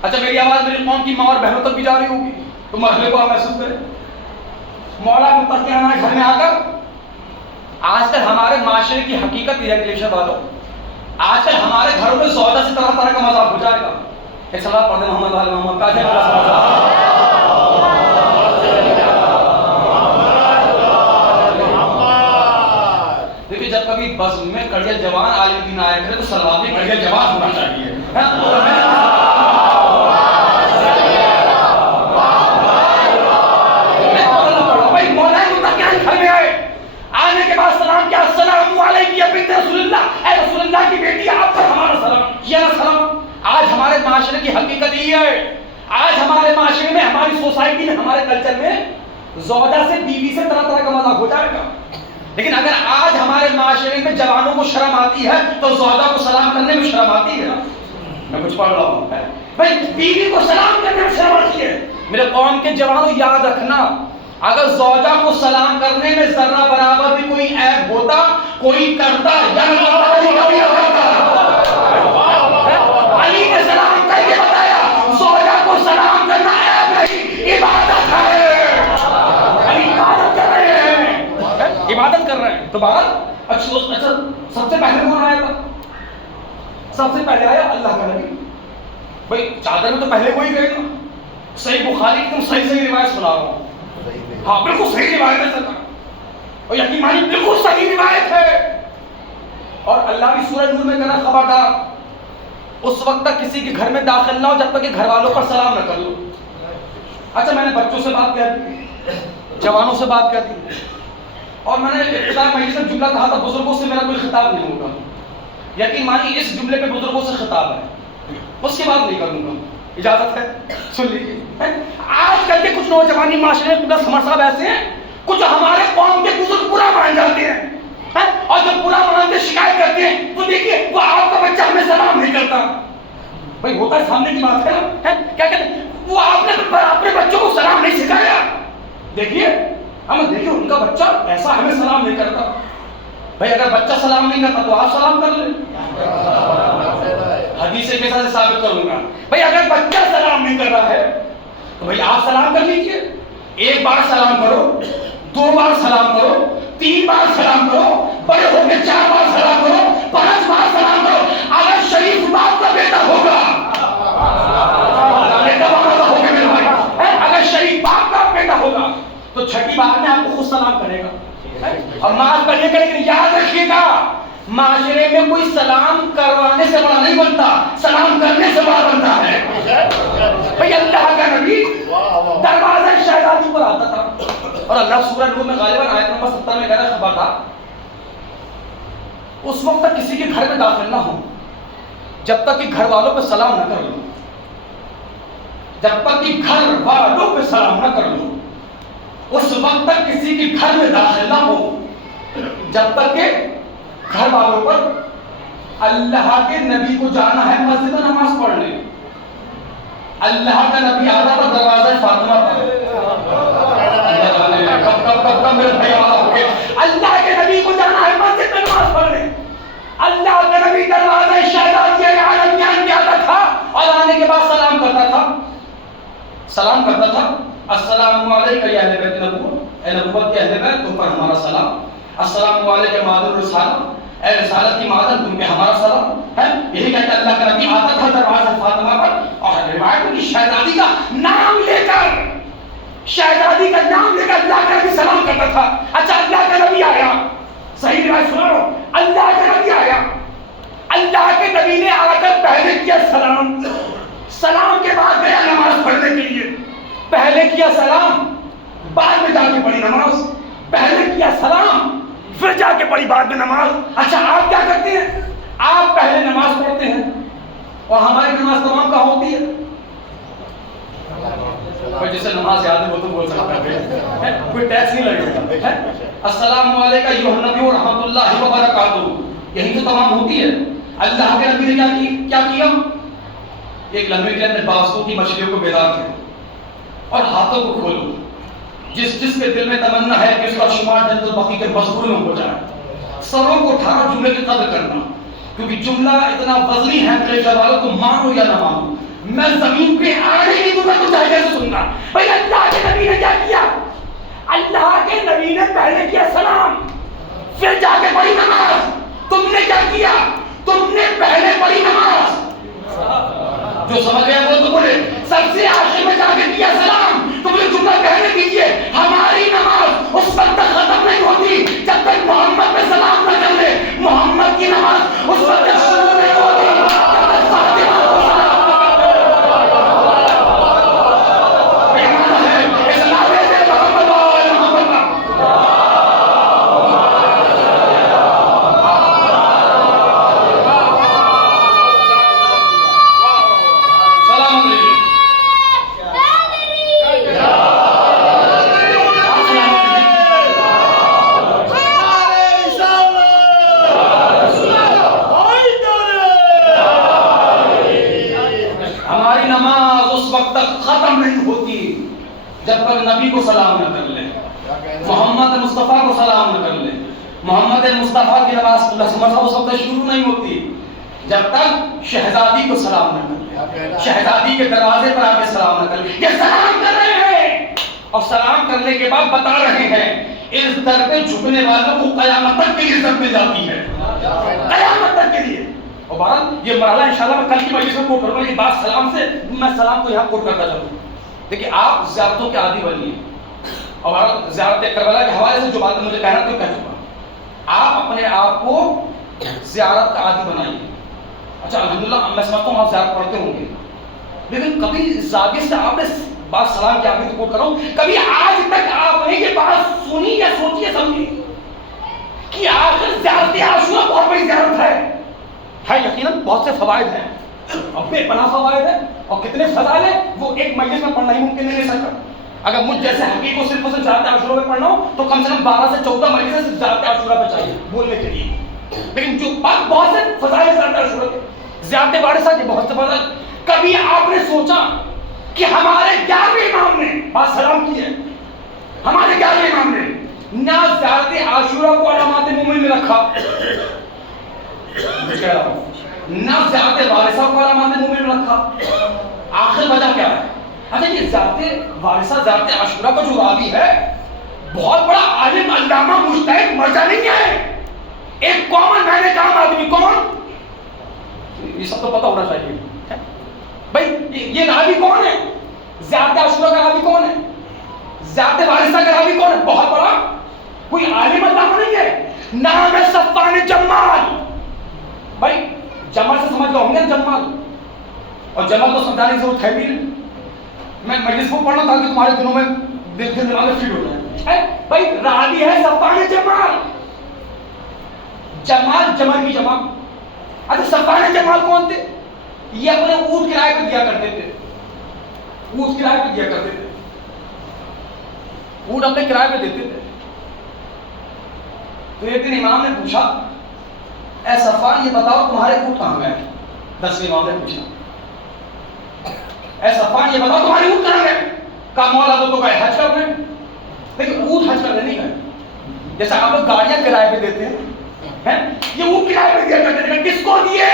اچھا میری آواز میری قوم کی ماں اور بہنوں تک بھی جا رہی ہوگی تو مرحلے کو آپ محسوس کریں۔ مولا متقیان آئے گھر میں آ کر۔ آج کل ہمارے معاشرے کی حقیقت یہ ہے ٹیلیویژن والوں، آج کل ہمارے گھروں میں زوجہ سے طرح طرح کا مذاق ہو جائے گا۔ ایک صلاۃ پڑھ دیں محمد وعلی محمد کا جائے دیکھیں جب کبھی بزم میں کڑیل جوان عالم دین آیا کرے تو سلوات بھی کڑیل جوان ہونا چاہیے۔ بھائی مولا متقیان گھر میں آئے، آنے کے بعد سلام کیا، السلام علیکم یا بنت رسول اللہ، اے رسول اللہ کی بیٹی آپ پر ہمارا سلام۔ یہ سلام آج ہمارے معاشرے کی حقیقت یہ ہے، آج ہمارے معاشرے میں، ہماری سوسائٹی میں، ہمارے کلچر میں زوجہ سے بیوی سے طرح طرح کا مذاق ہو جائے گا، لیکن اگر آج ہمارے معاشرے میں جوانوں کو شرم آتی ہے تو زوجہ کو سلام کرنے میں شرم آتی ہے۔ میں کچھ پڑھ رہا ہوں بھائی، بیوی کو سلام کرنے میں شرم آتی ہے۔ میرے قوم کے جوانوں یاد رکھنا، اگر زوجہ کو سلام کرنے میں ذرہ برابر بھی کوئی عیب ہوتا، کوئی کرتا یا نہ کرتا، علی نے سلام کر کے بتایا زوجہ کو سلام کرنا عیب نہیں، عبادت ہے۔ علی عبادت کر رہے ہیں، عبادت کر رہے ہیں تو بات اچھا۔ سب سے پہلے کون آیا تھا؟ سب سے پہلے آیا اللہ کا نبی۔ بھائی چادر میں تو پہلے کوئی گئے نا۔ صحیح بخاری کی تم صحیح روایت سنا رہا ہوں، ہاں بالکل صحیح روایت ہے سر، اور یقین مانی بالکل صحیح روایت ہے۔ اور اللہ بھی سورہ نور میں کہنا خبردار اس وقت تک کسی کے گھر میں داخل نہ ہو جب تک کہ گھر والوں پر سلام نہ کر لو۔ اچھا میں نے بچوں سے بات کر دی، جوانوں سے بات کر دی، اور میں نے ابتدائی مجلس میں جملہ کہا تھا بزرگوں سے میرا کوئی خطاب نہیں ہوگا، یقین مانی اس جملے پہ بزرگوں سے خطاب ہے، اس کی بات نہیں کروں گا، اجازت ہے؟ سن لیجیے۔ آج کل کے کچھ نوجوانی معاشرے میں سمر صاحب ایسے ہیں، کچھ ہمارے قوم کے بزرگ برا مان جاتے ہیں، اور جب برا مانتے شکایت کرتے ہیں تو دیکھیے وہ آپ کا بچہ ہمیں سلام نہیں کرتا۔ بھائی ہوتا ہے سامنے کی بات ہے نا، کیا کہتے ہیں وہ آپ نے اپنے بچوں کو سلام نہیں سکھایا. دیکھیے دیکھیے ان کا بچہ ایسا ہمیں سلام نہیں کرتا. بھائی اگر بچہ سلام نہیں کرتا تو آپ سلام کر لیں. حدیث کے ساتھ ثابت کروں گا. بھائی اگر بچہ سلام نہیں کر رہا ہے تو بھائی آپ سلام کر لیجیے. ایک بار سلام کرو, 2 بار سلام کرو, 3 بار سلام کرو, بڑے ہو کے 4 بار سلام کرو, 5 بار سلام کرو. اگر شریف باپ کا بیٹا ہوگا, اگر شریف باپ کا بیٹا ہوگا تو چھٹی بار میں آپ کو خود سلام کرے گا. اور معاف کریے گا, لیکن یاد رکھیے گا معاشرے میں کوئی سلام کروانے سے بڑا نہیں بنتا, سلام کرنے سے بڑا بنتا ہے. بھئی اللہ کا نبی دروازہ شہزادی پر آتا تھا, اور اللہ سورہ نور میں غالباً آیت نمبر 70 میں کہہ رہا خبر تھا, اس وقت تک کسی کے گھر میں داخل نہ ہو جب تک کہ گھر والوں پہ سلام نہ کر لو. جب تک کہ گھر والوں پہ سلام نہ کر لو, اس وقت تک کسی کے گھر میں داخل نہ ہو جب تک کہ گھر والوں پر. اللہ کے نبی کو جانا ہے مسجد میں نماز پڑھنے. اللہ کا نبی آتا تھا دروازہ فاطمہ پر. اللہ کے نبی کو جانا ہے مسجد میں نماز پڑھنے. اللہ کا نبی دروازہ شہزادی عالمیان پہ آتا تھا اور آنے کے بعد سلام کرتا تھا. سلام کرتا تھا, السلام علیکم یا اہل بیت نبوت, اے نبوت کے اہل بیت تم پر ہمارا سلام. السلام علیکم مادر رسالت, اے رسالت کی مادر تم پہ ہمارا سلام ہے. یہی کہتا اللہ کا نبی آتا تھا دروازہ فاطمہ پر, اور روایت میں شہزادی کا نام لے کر, شہزادی کا نام لے کر اللہ کا نبی سلام کرتا تھا. اچھا اللہ کا نبی آیا, صحیح روایت سنا رہا ہوں, اللہ کا نبی آیا, اللہ کے نبی نے آ کر پہلے کیا سلام, سلام کے بعد گیا نماز پڑھنے کے لیے. پہلے کیا سلام, بعد میں جا کے پڑھی نماز. پہلے کیا سلام, پھر جا کے پڑھی بعد میں نماز. اچھا آپ کیا کرتے ہیں, آپ پہلے نماز پڑھتے ہیں, اور ہماری نماز تمام کہاں ہوتی ہے. کوئی جسے نماز یاد ہے وہ تو بول سکتا ہے, کوئی ٹیکس نہیں لگے گا. السلام علیکم ایھا النبی ورحمۃ اللہ وبرکاتہ, یہی تو تمام ہوتی ہے. اللہ کے نبی نے کیا کیا, ایک لمحے کے اندر بازو کی مچھلیوں کو بیدار کرو اور ہاتھوں کو کھولو. جس کے دل میں تمنا ہے کہ اس کا شمار جنت البقیع کے مزدور میں ہو جائے, سروں کو اٹھانا, جملے کی قدر کرنا, کیونکہ جملہ اتنا وزنی ہے میرے گھر والوں کو مانو یا نہ مانو, میں زمین پہ آنے ہی دوں گا تو جائے سے سننا. بھائی اللہ کے نبی نے کیا کیا, اللہ کے نبی نے پہلے کیا سلام, پھر جا کے پڑھی نماز. تم نے کیا کیا, تم نے پہلے پڑھی نماز. جو سمجھ گئے وہ تو بولے, سب سے آخر میں جا کے کیا سلام. تم نے جملہ کہنے دیجئے, ہماری نماز اس وقت تک ختم نہیں ہوتی جب تک محمد پہ سلام نہ کر لے. محمد کی نماز اس وقت تک شروع نہیں ہوتی جب تک فاطمہ کو سلام نہ کر لے. پیغام ہے اس نعرے سے محمد و محمد کا. ختم نہیں ہوتی جب تک نبی کو سلام نہ کر لے, محمد مصطفیٰ کو سلام نہ کر لے. محمد مصطفیٰ کی نماز اس وقت شروع نہیں ہوتی جب تک شہزادی کو سلام نہ کر لے, شہزادی کے دروازے پر آ کے سلام نہ کر لے. یہ سلام کر رہے ہیں, اور سلام کرنے کے بعد بتا رہے ہیں اس در پہ جھکنے والوں کو قیامت تک کی عزت مل جاتی ہے, قیامت تک کے لیے. اور بہرحال یہ مرحلہ انشاءاللہ میں کل کی مجلس میں کوٹ کروں گا. یہ بات سلام سے, میں سلام کو یہاں کوٹ کرتا چلوں. دیکھیں آپ زیارتوں کے عادی بنیے, اور بہرحال زیارت کربلا کے حوالے سے جو باتیں مجھے کہنا تو کہہ چکا. آپ اپنے آپ کو زیارت کا عادی بنائیے. اچھا الحمدللہ میں سمجھتا ہوں آپ زیارت پڑھتے ہوں گے, لیکن کبھی زاویے سے آپ نے بات سلام کی عادی کوٹ کروں, کبھی آج تک آپ نے یہ بات سنی یا سوچی یا سمجھی کہ آخر زیارت عاشورہ بہت بڑی زیارت ہے. یقیناً بہت سے فوائد ہیں, اور بے پناہ فوائد ہیں, اور کتنے فضائل ہیں وہ ایک مجلس میں پڑھنا ہی ممکن نہیں ہے سر. اگر مجھ جیسے حقیق کو صرف زیارت عاشورہ پہ پڑھنا ہو تو کم سے کم 12 سے 14 مجلس سے زیارت عاشورہ پہ چاہیے بولنے کے لیے. لیکن جو بات بہت سے فضائل زیارت عاشورہ کے, زیارت بارے صاحب یہ بہت سے فضائل. کبھی آپ نے سوچا کہ ہمارے 11ویں امام نے بات سلام کی ہے، ہمارے 11ویں امام نے نہ زیارت عاشورہ کو علامات مومن میں رکھا، میں کہہ رہا ہوں نہ زیارت وارثہ کو علامات مومن میں رکھا. آخر وجہ کیا ہے؟ اچھا یہ زیارت وارثہ زیارت عاشورہ کا جو راوی ہے بہت بڑا عالم علامہ مجتہد مرجع نہیں ہے، ایک کامن مین کام آدمی. کون؟ یہ سب تو پتہ ہونا چاہیے بھائی. یہ راوی کون ہے؟ زیارت عاشورہ کا راوی کون ہے؟ زیارت وارثہ کا راوی کون ہے؟ بہت بڑا کوئی عالم علامہ نہیں ہے. نام ہے صفوان جمال. بھائی جمال سے سمجھ گئے ہوں گے جمال، اور جمال کو سمجھانے کی ضرورت ہے بھی نہیں. میں مجلس کو پڑھنا تاکہ تمہارے دنوں میں دل دماغ میں فٹ ہو جائے. بھائی راوی ہے صفوان جمال. جمال جمل کی جمع. اچھا صفوان جمال کون تھے؟ یہ اپنے اونٹ کرائے پہ دیا کرتے تھے، اونٹ کرائے پہ دیا کرتے تھے، اونٹ اپنے کرائے پہ دیتے تھے. تو ایک دن امام نے پوچھا اے صفوان یہ بتاؤ تمہارے اونٹ کہاں گئے؟ 10ویں امام نے پوچھا اے صفوان یہ بتاؤ تمہارے اونٹ کہاں گئے؟ کہا مولا وہ تو گئے حج کرنے. لیکن اونٹ حج کرنے نہیں گئے. جیسا آپ لوگ گاڑیاں کرائے پہ دیتے ہیں، یہ اونٹ کرائے پہ دیا کرتے تھے. کس کو دیے؟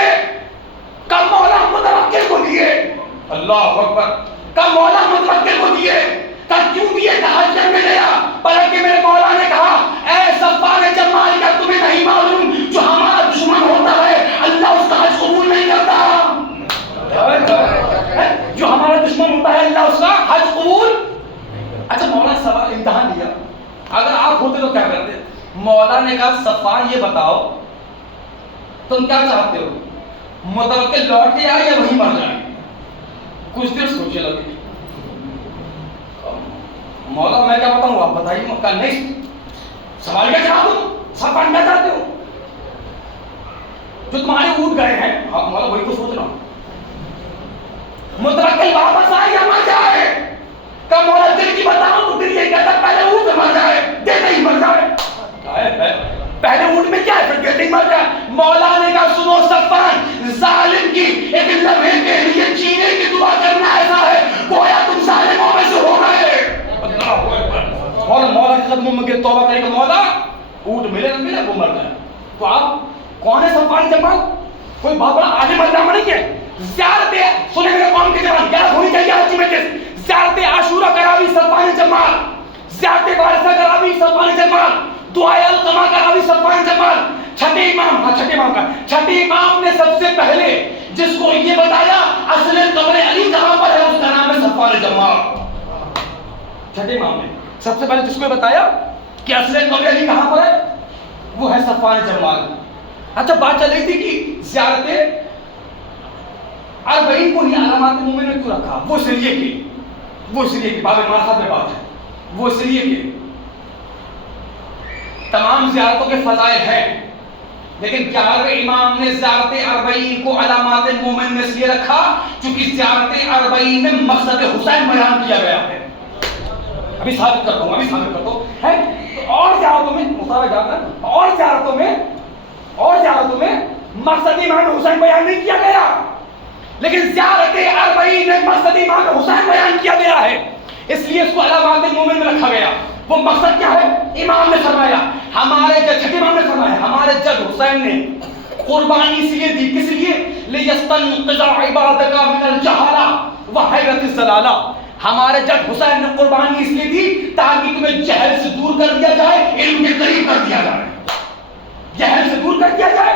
کہا مولا متوکل کو دیے. اللہ اکبر. کہا مولا متوکل کو دیے. کہا کیوں دیے؟ کہا حج کرنے گیا. بلکہ میرے مولا نے کہا اے صفوان جمال کا تمہیں نہیں معلوم جو ہمارا دشمن ہوتا ہے اللہ اس کا حج قبول نہیں کرتا. جو ہمارا دشمن ہوتا ہے اللہ اس کا حج قبول. اچھا مولا نے سوال امتحان لیا، اگر آپ ہوتے تو کیا کرتے؟ مولا نے کہا صفوان یہ بتاؤ تم کیا چاہتے ہو، متوکل لوٹ کے آئے یا وہیں مر جائے؟ کچھ دیر سوچے لگے. مولا میں کیا بتاؤں آپ بتائیے. کہا نہیں سوال کیا چاہتے ہو؟ صفوان کیا چاہتے ہو؟ جو تمہارے اونٹ گئے ہیں. مولا وہی تو سوچ رہا ہوں. متوکل واپس آئے یا مر جائے؟ کہ مولا دل کی بتاؤں تو دل یہ کہتا پہلے اونٹ مر جائے دیتے ہی مر جائے. پہلے اونٹ میں کیا ہے پھر دیتے ہی مر جائے. مولا نے کہا سنو صفوان ظالم کی ایک لمحے کے لیے چینے کی دعا کرنا ایسا ہے گویا تم ظالموں میں سے ہو گئے. مولا کے قدموں میں گر توبہ کرے گا مولا اونٹ ملے نہ ملے وہ مر جائے. تو آپ کون ہے صفوان جمال؟ کوئی بہت بڑا عالم علامہ نہیں ہے. زیارت سنے میرے قوم کے جوان یاد ہونی چاہیے آج کی مجلس. زیارت عاشورہ کا راوی صفوان جمال، زیارت وارثہ کا راوی صفوان جمال، دعائے القمہ کا راوی صفوان جمال. چھٹے امام نے سب سے پہلے جس کو یہ بتایا اصل قبر علی کہاں پر ہے اس کا نام ہے صفوان جمال. چھٹے امام نے سب سے پہلے جس کو یہ بتایا کہ اصل قبر علی کہاں پر ہے وہ ہے صفوان جمال. اچھا بات چل رہی تھی کہ زیارت اربعین کو ہی علامات مومن میں کیوں رکھا؟ وہ اس لیے کہ باب مارخت میں بات ہے، وہ اس لیے کہ تمام زیارتوں کے فضائل ہیں لیکن 11ویں امام نے زیارت اربعین کو علامات مومن میں اس لیے رکھا کیونکہ زیارت اربعین میں مقصد حسین بیان کیا گیا ہے. ابھی ثابت کرتا ہوں ہے. تو اور زیارتوں میں مطابق جا کر اور زیارتوں میں مقصد امام حسین بیان نہیں کیا گیا لیکن زیارت اربعین میں مقصد امام حسین بیان کیا گیا ہے اس لیے اس کو علامات مومن میں رکھا گیا. وہ مقصد کیا ہے؟ امام نے فرمایا ہمارے چھٹے امام نے فرمایا ہمارے جد حسین نے قربانی اس لیے دی. کس لیے؟ لِيَسْتَنْقِذَ عِبَادَكَ مِنَ الْجَهَالَةِ وَحَيْرَةِ الضَّلَالَةِ. ہمارے جد حسین نے قربانی اس لیے دی تاکہ تمہیں جہل سے دور کر دیا جائے علم کے قریب کر دیا جائے. جہل سے دور کر دیا جائے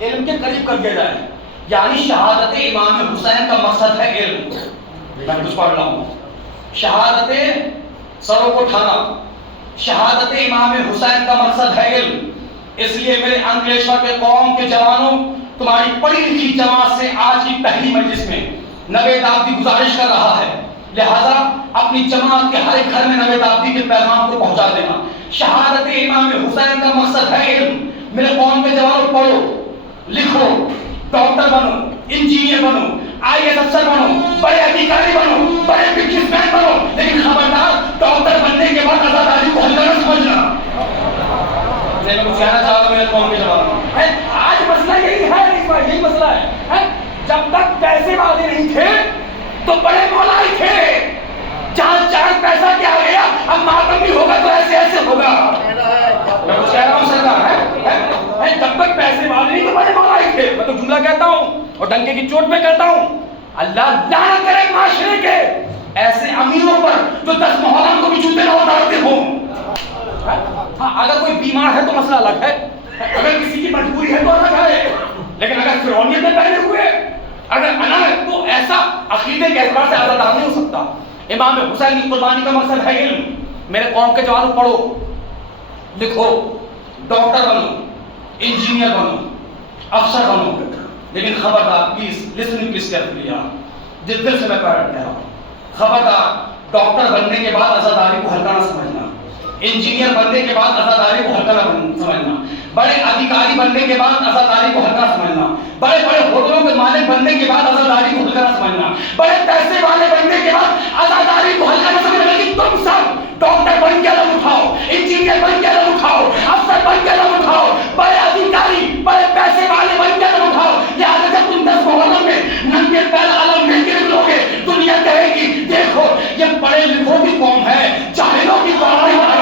علم کے قریب کر دیا جائے. یعنی شہادت امام حسین کا مقصد ہے علم. میں کچھ پڑھ رہا ہوں. شہادت سروں کو اٹھانا، شہادت امام حسین کا مقصد ہے علم. اس لیے میرے انگلیشا کے قوم کے جوانوں تمہاری پڑھی لکھی جماعت سے آج کی پہلی مجلس میں نوید آبدی گزارش کر رہا ہے لہذا اپنی جماعت کے ہر ایک گھر میں نوید آبدی کے پیغام کو پہنچا دینا. شہادت امام حسین کا مقصد ہے علم. میرے قوم کے جوانوں پڑھو لکھو ڈاکٹر بنو انجینئر بنو آئی ایس افسر بنو بڑے ادھیکاری بنو بڑے بزنس مین بنو لیکن خبردار ڈاکٹر بننے کے بعد آزاداری کو حل نہ سمجھنا. میں کچھ کہنا چاہتا ہوں میرے قوم کے جوانوں آج مسئلہ یہی ہے. یہی مسئلہ ہے جب تک پیسے والے نہیں تھے تو بڑے مولائی تھے. جہاں چار پیسہ کیا ہو گیا اب ماتم بھی ہوگا تو ایسے ایسے ہوگا. میں کچھ کہہ رہا ہوں سرکار ہے جب تک پیسے والے نہیں تو بڑے مولائی تھے. میں تو جملہ کہتا ہوں اور ڈنکے کی چوٹ پہ کہتا ہوں اللہ لعنت کرے معاشرے کے ایسے امیروں پر جو 10 محرم کو بھی جوتے نہ اتارتے ہوں. ہاں اگر کوئی بیمار ہے تو مسئلہ الگ ہے, اگر کسی کی مجبوری ہے تو الگ ہے, لیکن اگر فرعونیت میں پہنے ہوئے اگر انا ہے تو ایسا عقیدے کے اعتبار سے آزادار نہیں ہو سکتا. امام حسین کی قربانی کا مقصد ہے علم. میرے قوم کے جوانوں پڑھو لکھو, ڈاکٹر بنو, انجینئر بنو, افسر بنو, لیکن خبردار پلیز لسن پلیز کیئرفلی جس دل سے میں کہہ رہا ہوں خبردار ڈاکٹر بننے کے بعد عزاداری کو ہلکا نہ سمجھنا, انجینئر بننے کے بعد عزاداری کو ہلکا نہ سمجھنا, بڑے ادھیکاری بننے کے بعد عزاداری کو ہلکا سمجھنا, بڑے بڑے ہوٹلوں کے مالک بننے کے بعد عزاداری کو ہلکا نہ سمجھنا, بڑے پیسے والے بننے کے بعد عزاداری کو ہلکا نہ سمجھنا. لیکن تم سب ڈاکٹر بن کے علم اٹھاؤ, انجینئر بن کے علم اٹھاؤ, افسر بن کے علم اٹھاؤ, بڑے ادھیکاری بڑے پیسے والے بن کے علم اٹھاؤ. لہٰذا جب تم 10 محرم میں ننگے پیر علم لے کے نکلو گے دنیا کہے گی دیکھو یہ پڑھے لکھوں کی قوم ہے, جاہلوں کی قوم نہیں ہے.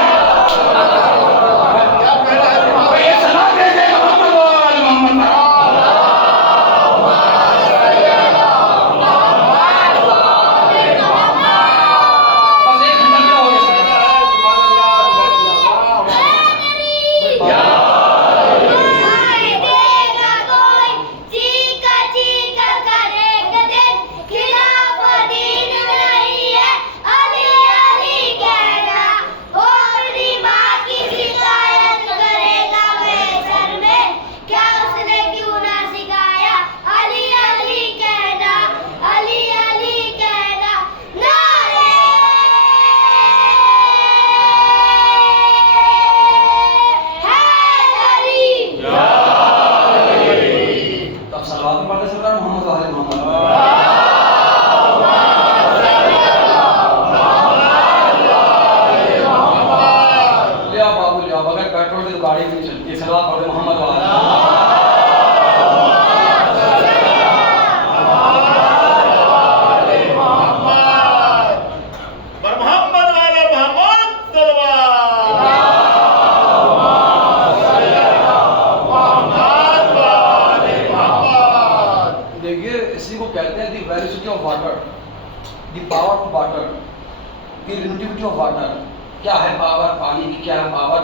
کیا ہے پاور پانی کی, کیا ہے پاور,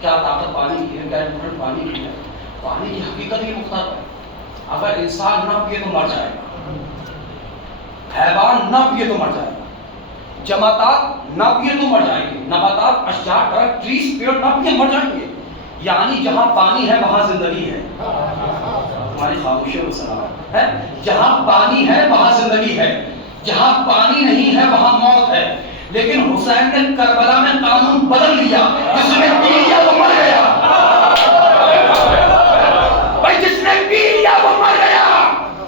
کیا طاقت پانی کی ہے, کیا امپورٹنٹ پانی کی ہے. پانی کی حقیقت ہی مختلف ہے. اگر انسان نہ پیے تو مر جائے گا, حیوان نہ پیے تو مر جائے گا, جماعتات نہ پیے تو مر جائیں گے, نباتات اشجار درخت ٹریز پیڑ نہ پیے مر جائیں گے. یعنی جہاں پانی ہے وہاں زندگی ہے. ہماری خاموشیوں میں سلام ہے. جہاں پانی ہے وہاں زندگی ہے, جہاں پانی نہیں ہے وہاں موت ہے. لیکن حسین نے کربلا میں قانون بدل لیا, جس نے پی لیا وہ مر گیا. بھائی جس نے پی لیا وہ مر گیا,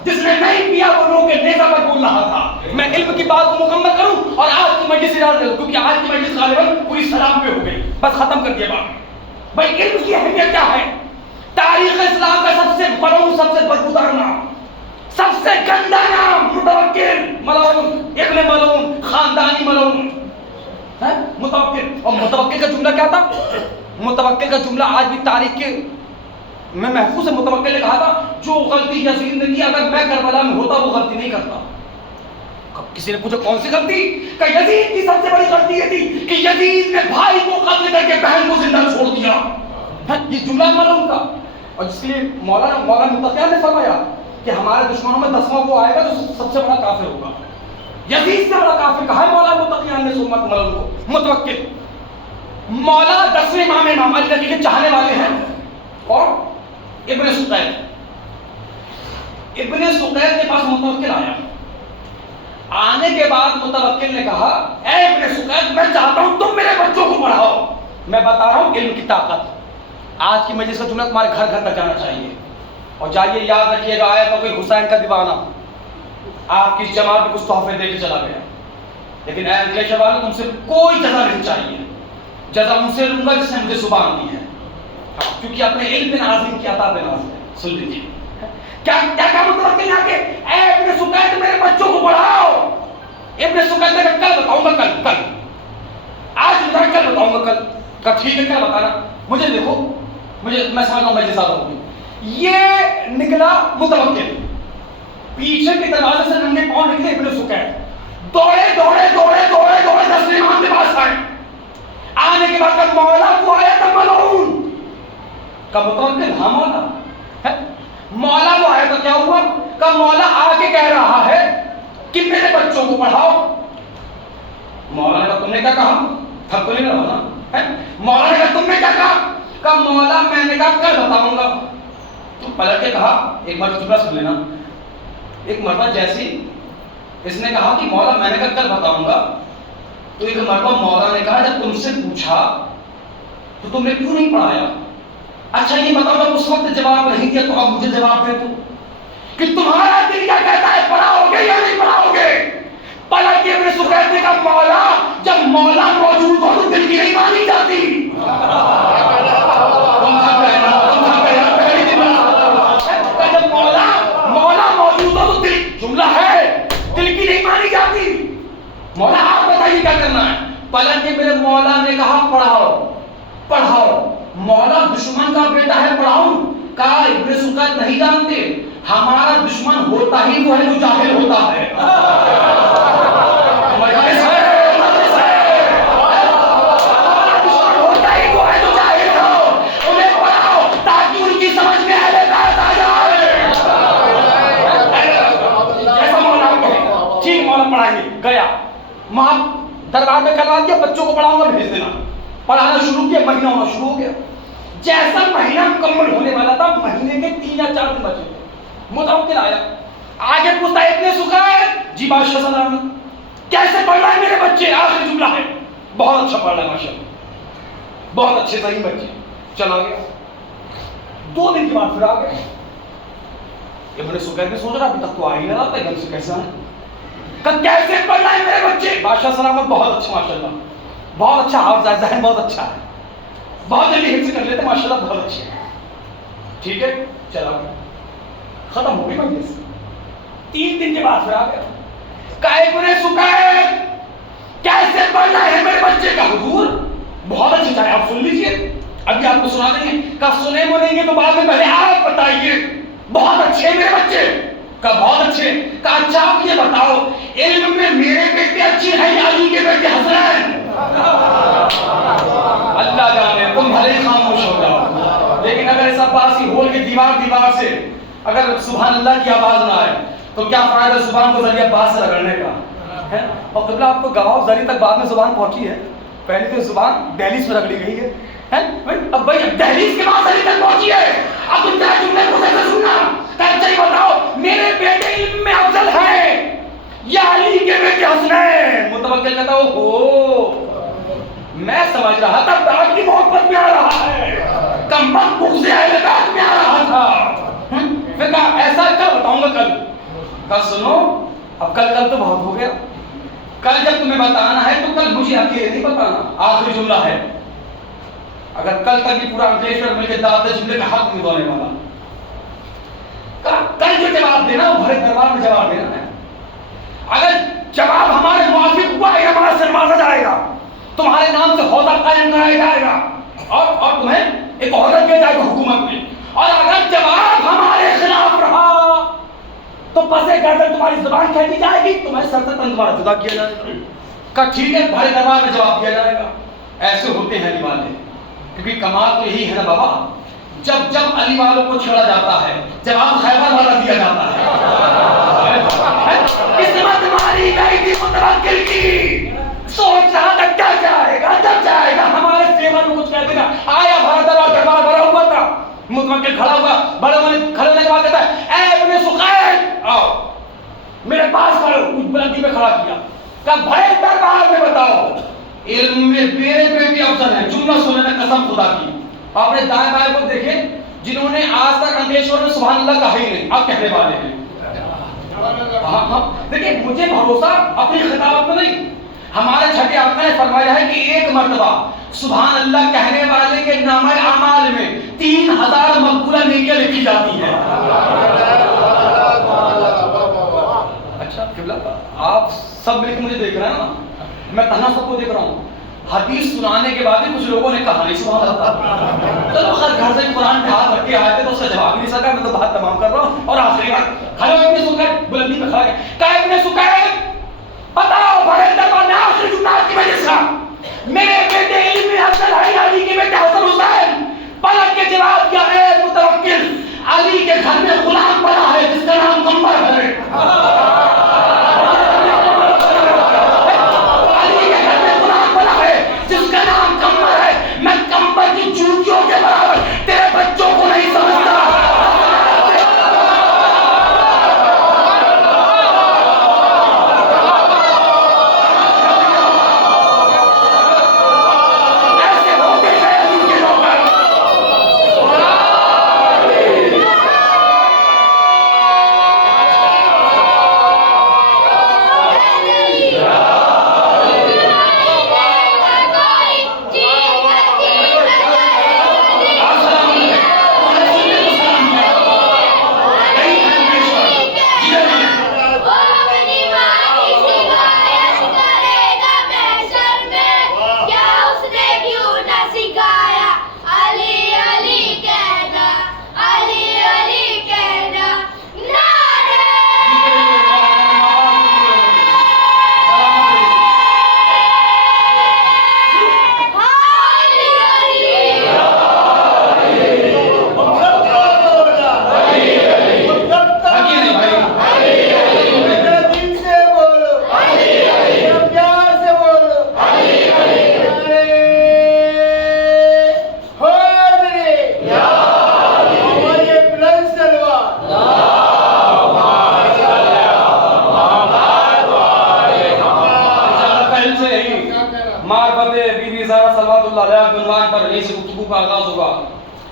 جس نے نہیں پیا وہ لوگوں کے نیزہ پر بول رہا تھا. میں علم کی بات کو مکمل کروں اور آج کی مجلس ارادہ کروں, کیونکہ آج کی مجلس غالباً پوری سلام پہ ہو گئی. بس ختم کر دیا بات. بھائی علم کی اہمیت کیا ہے؟ تاریخ اسلام کا سب سے بڑا, سب سے بدبودار نام, سب سے گندا نام متوکل ملعون, ابن ملعون, خاندانی ملعون ہے متوکل. اور متوکل کا جملہ کیا تھا؟ متوکل کا جملہ آج بھی تاریخ کے میں محفوظ ہے. متوکل نے کہا تھا جو غلطی یزید نے کی اگر میں کربلا میں ہوتا وہ غلطی نہیں کرتا. کسی نے پوچھا کون سی غلطی؟ کہ یزید کی سب سے بڑی غلطی یہ تھی کہ یزید نے بھائی کو قتل کر کے بہن کو زندہ چھوڑ دیا. یہ جملہ ملعون کا. اور جس کے لیے مولانا متقیان نے فرمایا کہ ہمارے دشمنوں میں 10واں وہ آئے گا جو سب سے بڑا کافر ہوگا. یزید سے بڑا کافر کہا ہے مولانا متقیان نے سنت ملعون کو. متوکل مولا 10ویں امام علی نبی کے چاہنے والے ہیں. اور ابن سقید کے پاس متوکل آیا. آنے کے بعد متوکل نے کہا اے ابن سقید میں چاہتا ہوں تم میرے بچوں کو پڑھاؤ. میں بتا رہا ہوں علم کی طاقت. آج کی مجلس کا جملہ تمہارے گھر گھر تک جانا چاہیے. اور جائیے یاد رکھیے گا, آیا تو کوئی حسین کا دیوانہ آپ کی جماعت میں کچھ تحفے دے کے چلا گیا, لیکن اے انکلیشر والوں تم سے کوئی جزا نہیں چاہیے. جزا ان سے لوں گا جس نے مجھے زبان دی ہے, کیونکہ اپنے علم پہ ناز کی عطا پہ ناز ہے. سن لیجیے کیا کیا کام متوکل یہاں کے؟ اے ابن سکیت میرے بچوں کو پڑھاؤ. ابن سکیت نے کل بتاؤں گا، کل آج ادھر کل بتاؤں گا، کل ٹھیک ہے کل بتانا. مجھے دیکھو، میں سمجھ رہا ہوں مجلس زیادہ ہوگی. یہ نکلا متوکل، پیچھے کے دروازے سے ننگے پاؤں نکلے ابن سکیت، دوڑے 10 امام کے پاس آئے. آنے کے بعد کل مولا کو آیا تھا ملعون کا متوکل. ہاں مولا کو آیا تو کیا ہوا؟ کہ مولا آ کے کہہ رہا ہے کہ میرے بچوں کو پڑھاؤ. مولا نے کہا تم نے کیا کہا؟ تھک تو نہیں رہا نا. مولا نے کہا تم نے کیا کہا؟ کہ مولا میں نے کہا کل بتاؤں گا. تو پلٹ کے کہا، ایک بار چپڑا سن لینا. ایک مرتبہ جیسی اس نے کہا کہ مولا میں نے کہا کل بتاؤں گا، تو ایک مرتبہ مولا نے کہا جب تم سے پوچھا تو تم نے کیوں نہیں پڑھایا؟ اچھا یہ بتاؤ جب اس وقت جواب نہیں دیا تو اب مجھے جواب دے دو کہ تمہارا دل کیا کہتا ہے، پڑھاؤ گے یا نہیں پڑھاؤ گے؟ پلٹ کے ابن سکیت نے کہا مولا جب مولا موجود ہو تو دل کی نہیں مانی جاتی. جب مولا موجود ہو تو دل، جملہ ہے، دل کی نہیں مانی جاتی. مولا آپ بتائیے کیا کرنا ہے؟ پلٹ کے میرے مولا نے کہا پڑھاؤ. مولا دشمن کا بیٹا ہے، پڑھاؤں؟ کہا ابن سکیت نہیں جانتے، ہمارا دشمن ہوتا ہی وہ ہے جو جاہل ہوتا ہے. ہمارا دشمن ہوتا ہی وہ ہے جو جاہل ہو. انہیں پڑھاؤ تاکہ ان کی سمجھ میں اہل بیت آ جائے. جیسا مولا کہے ٹھیک مولا پڑھائیں گے. گیا وہاں دربار میں کروا دیا، بچوں کو پڑھاؤں گا بھیج دینا. پڑھانا شروع کیا، مہینہ ہونا شروع ہو گیا. جیسا مہینہ مکمل ہونے والا تھا، مہینے کے 3 یا 4 دن بچے تھے. متوکل آیا، آگے پوچھتا ہے ابن سکیت جی بادشاہ سلامت کیسے پڑھ رہے ہیں میرے بچے؟ آخری جملہ ہے بہت اچھا پڑھ رہا ہے ماشاءاللہ، بہت اچھے صحیح بچے. چلا گیا. 2 دن کے بعد پھر آ گیا. ابن سکیت نے سوچ رہا ابھی تک تو آ ہی نہ رہا تھا، گھر سے کیسے آئے؟ کیسے پڑھ رہے ہیں میرے بچے؟ بادشاہ سلامت بہت اچھا ماشاءاللہ، بہت اچھا، حافظ ہے، ذہن بہت اچھا ہے، بہت جلدی حفظ کر لیتے ماشاءاللہ، بہت اچھے. ٹھیک ہے چلا گیا. ختم ہو گئی مجلس. 3 دن کے بعد پھر آ گیا. کہا ابن سکیت کیسے پڑھ رہے ہیں میرے بچے؟ کا حضور بہت اچھا، چاہے آپ سن لیجئے، ابھی آپ کو سنا دیں گے. کہا سنے بولیں گے تو بعد میں پہلے آپ بتائیے. بہت اچھے میرے بچے. کہا بہت اچھے. کہا اچھا آپ یہ بتاؤ علم میں میرے بیٹے اچھے ہیں یا علی کے بیٹے حسنین؟ اللہ جانے تم بھلے خاموش ہو جاؤ، لیکن اگر ایسا پاس ہی ہول کے دیوار سے اگر سبحان اللہ کی آواز نہ آئے تو کیا فائدہ زبان کو ذریعہ بات سے رگڑنے کا ہے؟ اور قبلہ آپ کو گواہ ذریعہ تک بعد میں زبان پہنچی ہے، پہلے تو زبان دہلیز میں رگڑی گئی ہے. اب بھائی دہلیز کے بعد ذریعہ تک پہنچی ہے، اب تم کیا جملے کو کیسے سننا؟ اچھا یہ بتاؤ میرے بیٹے علم میں افضل ہیں یا علی کے بیٹے حسنین؟ متوکل کہتا اوہو میں سمجھ رہا تھا بیٹ کی محبت میں آ رہا ہے، کم وقت بغض اہل بیت میں آ رہا تھا. پھر کہا ایسا کل بتاؤں گا کل. کل سنو اب کل تو بہت ہو گیا. کل جب تمہیں بتانا ہے تو کل مجھے اکیلے نہیں بتانا. آخری جملہ ہے، اگر کل تک بھی پورا انگلیشور مل کے دعوت جملے کا حق نہیں ہونے والا. کل جو جواب دینا وہ بھرے دربار میں جواب دینا ہے. اگر جواب ہمارے موافق ہوا یہ ہمارا سرمازہ جائے گا، تمہارے نام سے حوضہ قائم کرایا جائے گا اور تمہیں ایک عہدہ دیا جائے گا حکومت میں. اور اگر جواب ہمارے خلاف رہا تو پسے گردن تمہاری زبان کھینچی جائے گی، تمہیں سر سے تن تمہارا جدا کیا جائے گا. کہا ٹھیک ہے بھرے دربار میں جواب دیا جائے گا. ایسے ہوتے ہیں علی والے، کیونکہ کمال تو یہی ہے نا بابا، جب علی والوں کو چھوڑا جاتا ہے جواب خیبر والا دیا جاتا ہے. قسمت ماری گئی تھی متوکل کی، سوچ رہا تھا کیا جائے گا جب جائے گا ہمارے فیور میں کچھ کہتے گا. آیا بھرا دربار بھرا ہوا تھا، متوکل کھڑا ہوا، بڑے بڑے کھڑے ہونے کے بعد کہتا ہے اے ابن سکیت آؤ میرے پاس کھڑو. اس بلندی پہ کھڑا کیا. کہا بھائی دربار میں بتاؤ علم میں میرے بیٹے افضل ہیں. جملہ سننے میں قسم خدا کی. آپ نے دائیں بائیں کو دیکھے جنہوں نے آج تک انگلیشور میں سبحان اللہ کہا ہی نہیں، اب کہنے والے ہیں. ہاں دیکھیں مجھے بھروسہ اپنی خطابت میں نہیں، ہمارے چھٹے آقا نے فرمایا ہے کہ ایک مرتبہ سبحان اللہ کہنے والے کے نامہ اعمال میں 3000 مقبولہ نیکیاں لکھی جاتی ہیں. اچھا قبلہ آپ سب مل کے مجھے دیکھ رہے ہیں نا, میں تنہا سب کو دیکھ رہا ہوں. حدیث سنانے کے بعد کچھ لوگوں نے کہا نہیں سبحان اللہ. چلو خیر گھر سے قرآن پہ ہاتھ رکھ کے آئے تھے تو اس کا جواب نہیں سکا, میں تو بات تمام کر رہا ہوں. اور آخری بات کھڑے ابن سکیت بلندی پہ کھڑا ہے, کہا ابن سکیت بتاؤ بڑے دربار میں آخری جمعرات کی وجہ سے میرے بیٹے علم حسن علی کے بیٹے حسن حسین پلٹ کے جواب دیا, اے متوکل علی کے گھر میں غلام پڑا ہے جس کا نام قمر ہے. علی کے گھر میں غلام پڑا ہے جس کا نام قمر ہے. میں قمر کی چوٹیوں کے برابر تیرے بچوں کو نہیں سمجھتا.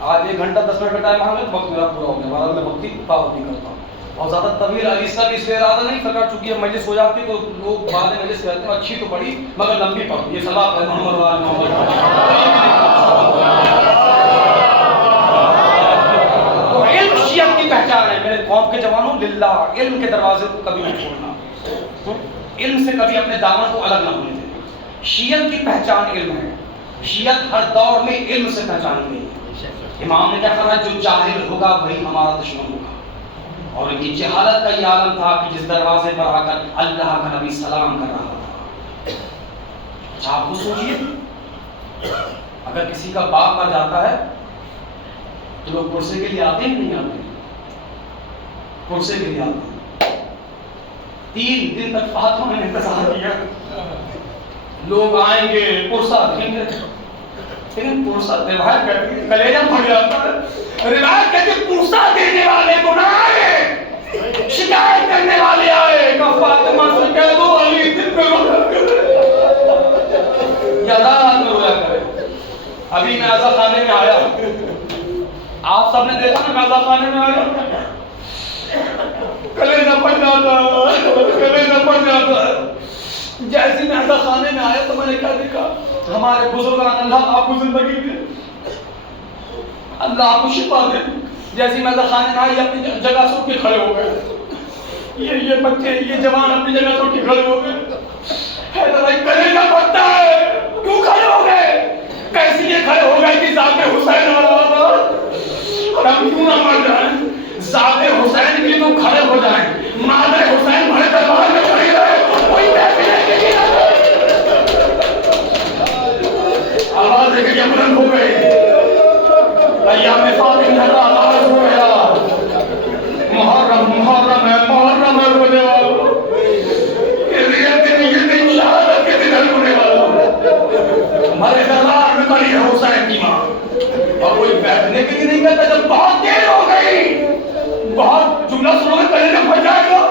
آج 1 گھنٹہ 10 منٹ کا ٹائم آ گیا, وقت میرا پورا ہو گیا. ہمارا میں وقت کی پابندی کرتا ہوں اور زیادہ طویل عرصہ بھی اس لیے ارادہ نہیں کرتا چونکہ مجلس ہو جاتی تو لوگ بعد میں مجلس کہتے ہیں اچھی تو پڑھی مگر لمبی پڑھی. یہ صلاح ہے محمد وال محمد. تو علم شیعت کی پہچان ہے میرے قوم کے جوانوں. للہ علم کے دروازے کو کبھی نہیں چھوڑنا, علم سے کبھی اپنے دامن کو الگ نہ ہونے دینا. شیعت کی پہچان علم ہے. شیعت ہر دور میں علم سے پہچانی گئی ہے. امام نے کیا کہا, جو جاہل ہوگا وہی ہمارا دشمن ہوگا. اور ان کی جہالت کا یہ عالم تھا کہ جس دروازے پر آ کر اللہ کا نبی سلام کر رہا تھا. اچھا آپ کو سوچیے, اگر کسی کا باپ مر جاتا ہے تو لوگ پرسے کے لیے آتے ہیں نہیں آتے؟ پرسے کے لیے آتے ہیں. 3 دن تک فاطمہ نے انتظار کیا, لوگ آئیں گے پرسا دیں گے, لیکن پرسا روایت کہتی ہے کلیجہ پھٹ جاتا ہے. روایت کہتی ہے پرسا دینے والے کو نہ آئے, شکایت کرنے والے آئے کہ فاطمہ سے کہہ دو علی دن میں رویا کرے یا رات میں رویا کرے. ابھی میں عزا خانے میں آیا, آپ سب نے دیکھا نا, میں عزا خانے میں آیا, کلیجہ پھٹ جاتا ہے, کلیجہ پھٹ جاتا ہے. جیسے میں عزا خانے میں آیا تو میں نے کیا دیکھا, ہمارے بزرگان اللہ آپ کو زندگی دے, اللہ آپ کو شفا دے. جیسے میں عزا خانے میں آئی اپنی جگہ سے اٹھ کے کھڑے ہو گئے, یہ بچے یہ جوان اپنی جگہ سے اٹھ کے کھڑے ہو گئے. حیدر بھائی کلیجہ پھٹتا ہے, کیوں کھڑے ہو گئے؟ کیسے یہ کھڑے ہو گئے کہ ذات حسین آ رہا تھا اور ہم کیوں نہ مر جائیں. ذات حسین کی تو کھڑے ہو جائیں, مادر حسین بڑے دربار میں کھڑی رہے, کوئی محفل ہے کہ آواز ایک بلند ہو گئی, ایام فاطمہ کا آغاز ہو گیا. محرم محرم ہے, محرم ہے رونے والوں, یہ دن شہادت کے دن ہے رونے والوں. ہمارے دربار میں کھڑی ہے حسین کی ماں, اور کوئی بیٹھنے کے لیے نہیں کہتا. جب بہت دیر ہو گئی, بہت جملہ سنو گے کلیجہ پھٹ جائے گا.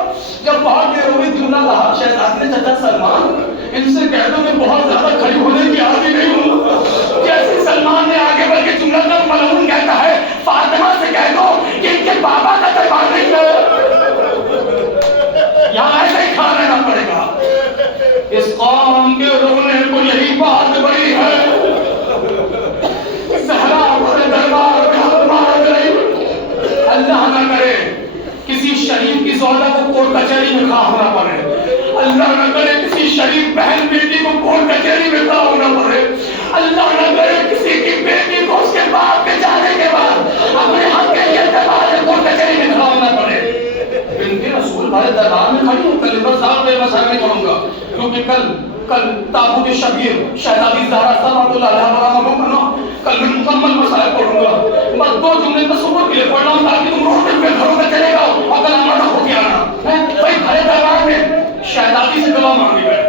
جب بہت دیر ہو گئی جملہ کہا, شہزادے نے چچا سلمان ان سے کہہ دو میں بہت زیادہ کھڑی ہونے کی عادی نہیں ہوں. جیسے سلمان نے آگے بڑھ کے جملہ کا ملعون کہتا ہے, فاطمہ سے کہہ دو کہ ان کے بابا کا دربار نہیں ہے, یہاں ایسے ہی کھا لینا پڑے گا. اس قوم کے بہن بیٹی کو کورٹ کچہری میں کھڑا ہونا پڑے. اللہ نہ کرے کسی کی بیٹی کو اس کے باپ کے جانے کے بعد اپنے حق کے لیے اعتبار سے کورٹ کچہری میں کھڑا ہونا پڑے. بنت رسول بھائی دربار میں کھڑی ہوں, کلمہ صاحب میں مسائل نہیں پڑھوں گا کیونکہ کل تابوت شبیر شہزادی زہرا صاحب اللہ علیہ وسلم کل میں مکمل مسائل پڑھوں گا. بس 2 جملے تصور کے لیے پڑھ رہا ہوں تاکہ تم روٹے پہ گھروں میں چلے گا اور کل آمدہ ہو کے آنا. بھائی بھرے دربار میں شہزادی سے دعا مانگی گئے,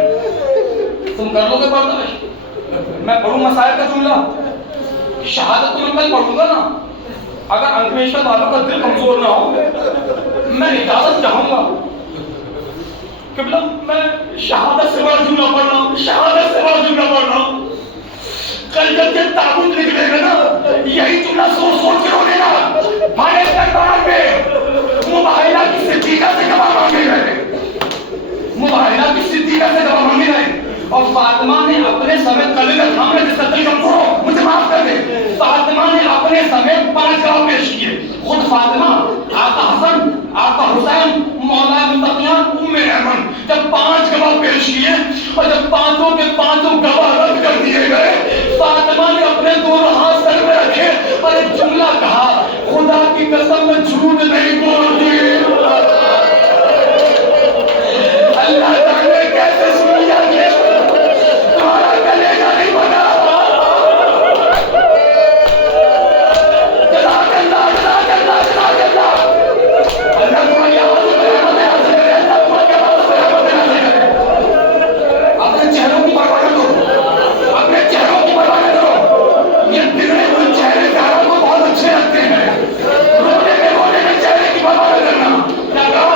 تم کر لو گے برداشت؟ میں پڑھوں مسائل کا جملہ, شہادت تو میں کل پڑھوں گا نا. اگر انکمیشن والوں کا دل کمزور نہ ہو میں اجازت چاہوں گا قبلہ, میں شہادت سے بڑا جملہ پڑھ رہا ہوں, شہادت سے بڑا جملہ پڑھ رہا ہوں. کل جب یہ تابوت نکلے گا نا یہی جملہ سوچ سوچ کے رونے گا. ہمارے دربار میں مباہلہ کی صدیقہ سے گواہ مانگے گئے, مباہلہ کی صدیقہ سے گواہ مانگے گئے اور فاطمہ نے اپنے سمیت کلے کا تھام میں جس کا دل کمزور ہو مجھے معاف کر دے. فاطمہ نے اپنے سمیت 5 گواہ پیش کیے. خود فاطمہ, آقا حسن, آقا حسین, مولا متقیان, ام ایمن, جب 5 گواہ پیش کیے اور جب 5 کے 5 گواہ رد کر دیے گئے فاطمہ نے اپنے 2 ہاتھ سر میں رکھے اور ایک جملہ کہا, خدا کی قسم میں جھوٹ نہیں بولتی. اللہ جانے کیسے سن لیا کہ تمہارا کلیجہ نہیں بنا. جزاک اللہ, جزاک اللہ, جزاک اللہ. اللہ تمہاری آواز میں رحمت حاصل کرے, اللہ تمہاری آواز میں رحمت حاصل کرے. اپنے چہروں کی پرواہ نہ کرو, اپنے چہروں کی پرواہ نہ کرو. یہ بگڑے ہوئے چہرے پیاروں کو بہت اچھے لگتے ہیں. رونے میں رونے میں چہرے کی پرواہ نہ کرنا. کیا کہا؟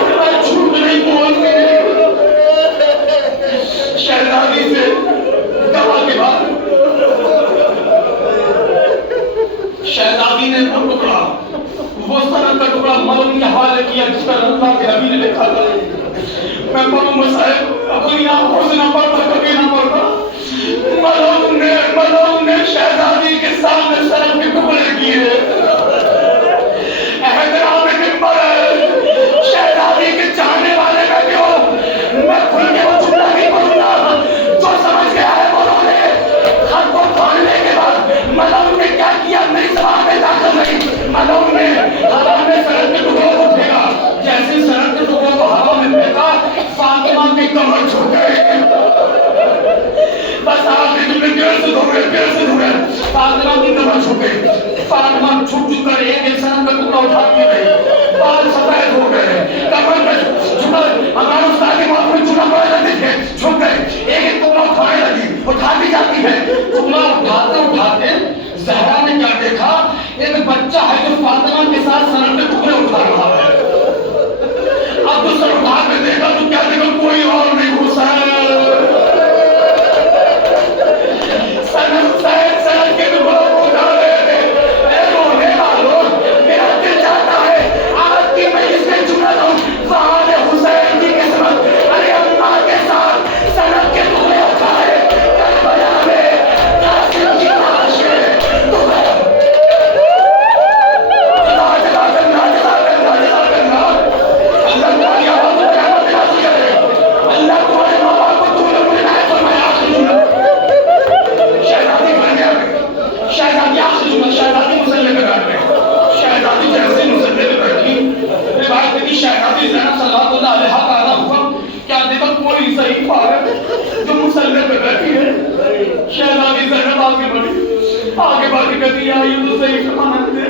اتنا جھوٹ نہیں بولتے. شہزادی سے گواہ کے بعد شہزادی نے وہ سند کا ٹکڑا ملک کے حوالے کیا جس پر اللہ کے نبی نے لکھا تھا. میں پڑھوں مسائل اپنی آنکھوں سے نہ پڑھتا کبھی نہ پڑھتا. ملک نے شہزادی کے سامنے سند کے ٹکڑے کیے. احترام منبر ہے, شہزادی کے چاہنے والے بیٹھے ہو, میں کھل کے وہ جملہ نہیں پڑھوں گا. جو سمجھ گیا ہے بولو نے. خط کو پڑھنے کے بعد ملک نے کیا کیا میری زبان میں داخل نہیں. ملک نے ہوا میں سند کے ٹکڑوں کو پھینکا. جیسے سند کے ٹکڑوں کو ہوا میں پھینکا فاطمہ کی کمر جھک گئی. بس آپ نے تمہیں دیر سے دھوئے فاطمہ کی کمر جھک گئی. فاطمہ جھک کر ایک سند کا ٹکڑا اٹھاتی گئی. بال سفید ہو گئے, کمر میں جھکا. ہمارے استاد کے وہاں میں چنا پڑے رہتے تھے, جھک گئے. ایک ٹکڑا اٹھانے لگی, اٹھاتی جاتی ہے. ٹکڑا اٹھاتے اٹھاتے زہرا نے کیا دیکھا, ایک بچہ ہے جو فاطمہ کے ساتھ سند کے ٹکڑے اٹھا رہا ہے. اب تو سر اٹھا کے دیکھا تو کیا دیکھا, کوئی اور نہیں حسین. سند کے ٹکڑوں کو اٹھا رہے تھے. اے رونے والوں, میرا دل چاہتا ہے آج کی مجلس میں جملہ دوں, وہاں نے حسین کی قسمت ارے اماں کے ساتھ سند کے ٹکڑے اٹھائے. کربلا میں قاسم کی لاش ہے. اللہ تمہاری آواز میں رحمت حاصل کرے. اللہ تمہارے ماں باپ کو تم نے مجھے نائب فرمایا. شہزادی بن گیا, شہزادی آخری جملہ, شہزادی مسلح پہ بیٹھ گئی. شہزادی جیسے مسلح پہ بیٹھی, روایت ہے کہ شہزادی زینب صلی اللہ علیہ کا آنا ہوا. کیا دیکھا کوئی صحیح فارغ جو مسلح پہ بیٹھی ہے. شہزادی زینب آگے بڑھ کے کہتی ہے یہ تو صحیح فرمانا ہے.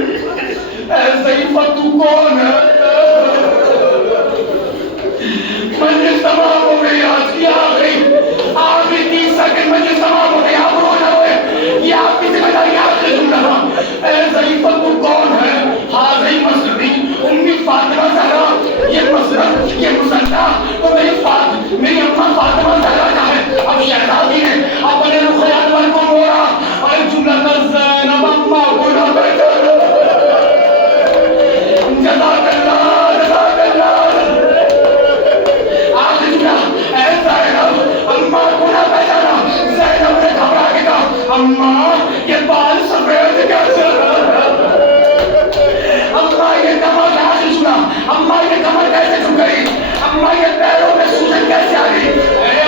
اے صحیفہ تو کون ہے؟ مجلس تمام ہو گئی, آج کی آخری 30 سیکنڈ مجلس تمام ہو گئی. آپ رونا ہوئے, یہ آپ کی ذمہ داری آخری جملہ تھا. اے صحیفہ تو کون ہے؟ حاضری مسلمی امی فاطمہ زہرا. یہ مسلم, یہ مسلح تو میری اماں فاطمہ زہرا کا ہے. اب شہزادی نے اپنے رخ انور کو موڑا اور ایک جملہ کر زینب اماں کو نہ بیٹھا. جزاک اللہ, جزاک اللہ. آخری جملہ, اے زینب اماں کو نہ پہچانا. زینب نے گھبرا کے کہا اماں یہ بال سفید کیسے ہے؟ اماں یہ کمر کیسے جھکا؟ اماں یہ کمر کیسے جھک گئی؟ اماں یہ پیروں میں سوجن کیسے آ گئی؟ اے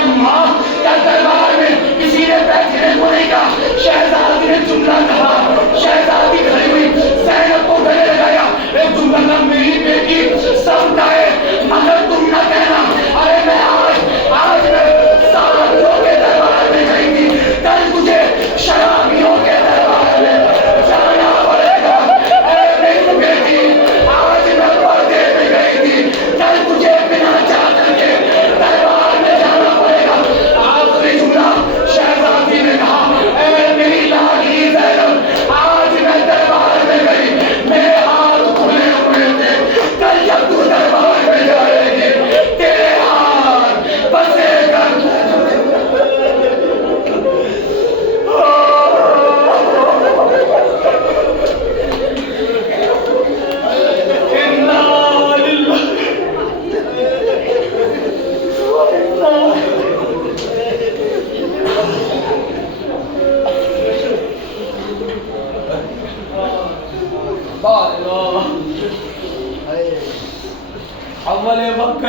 اول وقت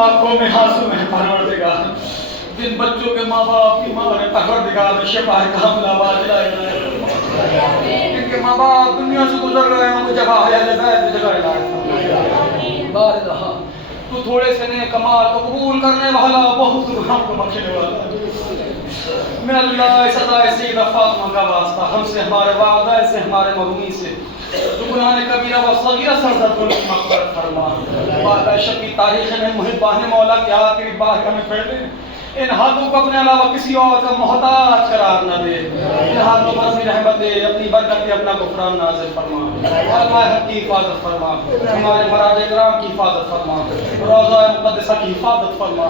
آنکھوں میں آنسو ہے پروردگار، جن بچوں کے ماں باپ کی ماں نے پروردگار میں شفا کاملہ آواز لا الہ الا اللہ، جن کے ماں باپ دنیا سے گزر گئے ہیں وہ جگہ حیات بیت جگہ الہ بار رہا تو تھوڑے سے نے کمال کو قبول کرنے والا، بہت گناہ کو بخشنے والا، میں اللہ سزائے سیدہ فاطمہ کا واسطہ ہم سے، ہمارے والدہ سے، ہمارے مرحومین سے جو گناہ کبیرہ و صغیرہ سرزد کو مغفرت فرما۔ بارگاہ شب کی تاریخ میں محبان مولا کے آخری بارگاہ میں پڑھتے ہیں، ان ہاتھوں کو اپنے علاوہ کسی اور کا محتاج قرار نہ دے، ان ہاتھوں پر اپنی رحمت دے، اپنی برکت دے، اپنا غفران نازل فرما، علماء حق کی حفاظت فرما، ہمارے مراجع کرام کی حفاظت فرما، روضہ مقدسہ کی حفاظت فرما،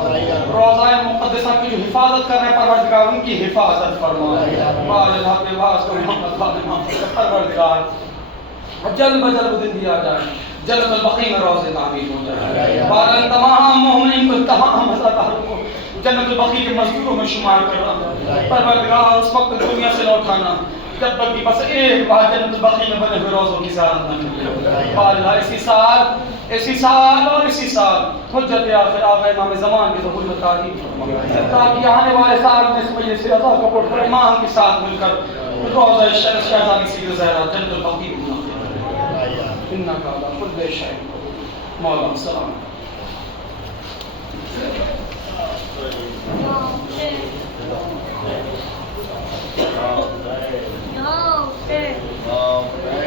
روضہ مقدسہ کی جو حفاظت کرنے پروردگار ان کی حفاظت فرما، بارد حق باز کو محمد فاطمہ پروردگار جلد بجلد دن دیا جائے، جنت البقیع میں روضے تعمیر ہو جائے، بارن تمام مومنین کو تمام ازاداروں کو جنت البقیع کے مزدوروں میں شمار کرنا، پروردگار اس وقت دنیا سے لوٹانا جب تک بھی بس ایک بار جنت البقیع میں بنے ہوئے روزوں کی زیارت نہ ملے۔ اللہ اسی سال اور اسی سال حجت آخر آقا امام زمان کی ظہور میں تعریف فرما، تاکہ آنے والے سال میں اس مجلس سے رضا کا پڑھ ایمان کے ساتھ مل کر روضہ شرف شہزادی سید زہرا جنت البقیع میں انکا علی کل شیء مولا السلام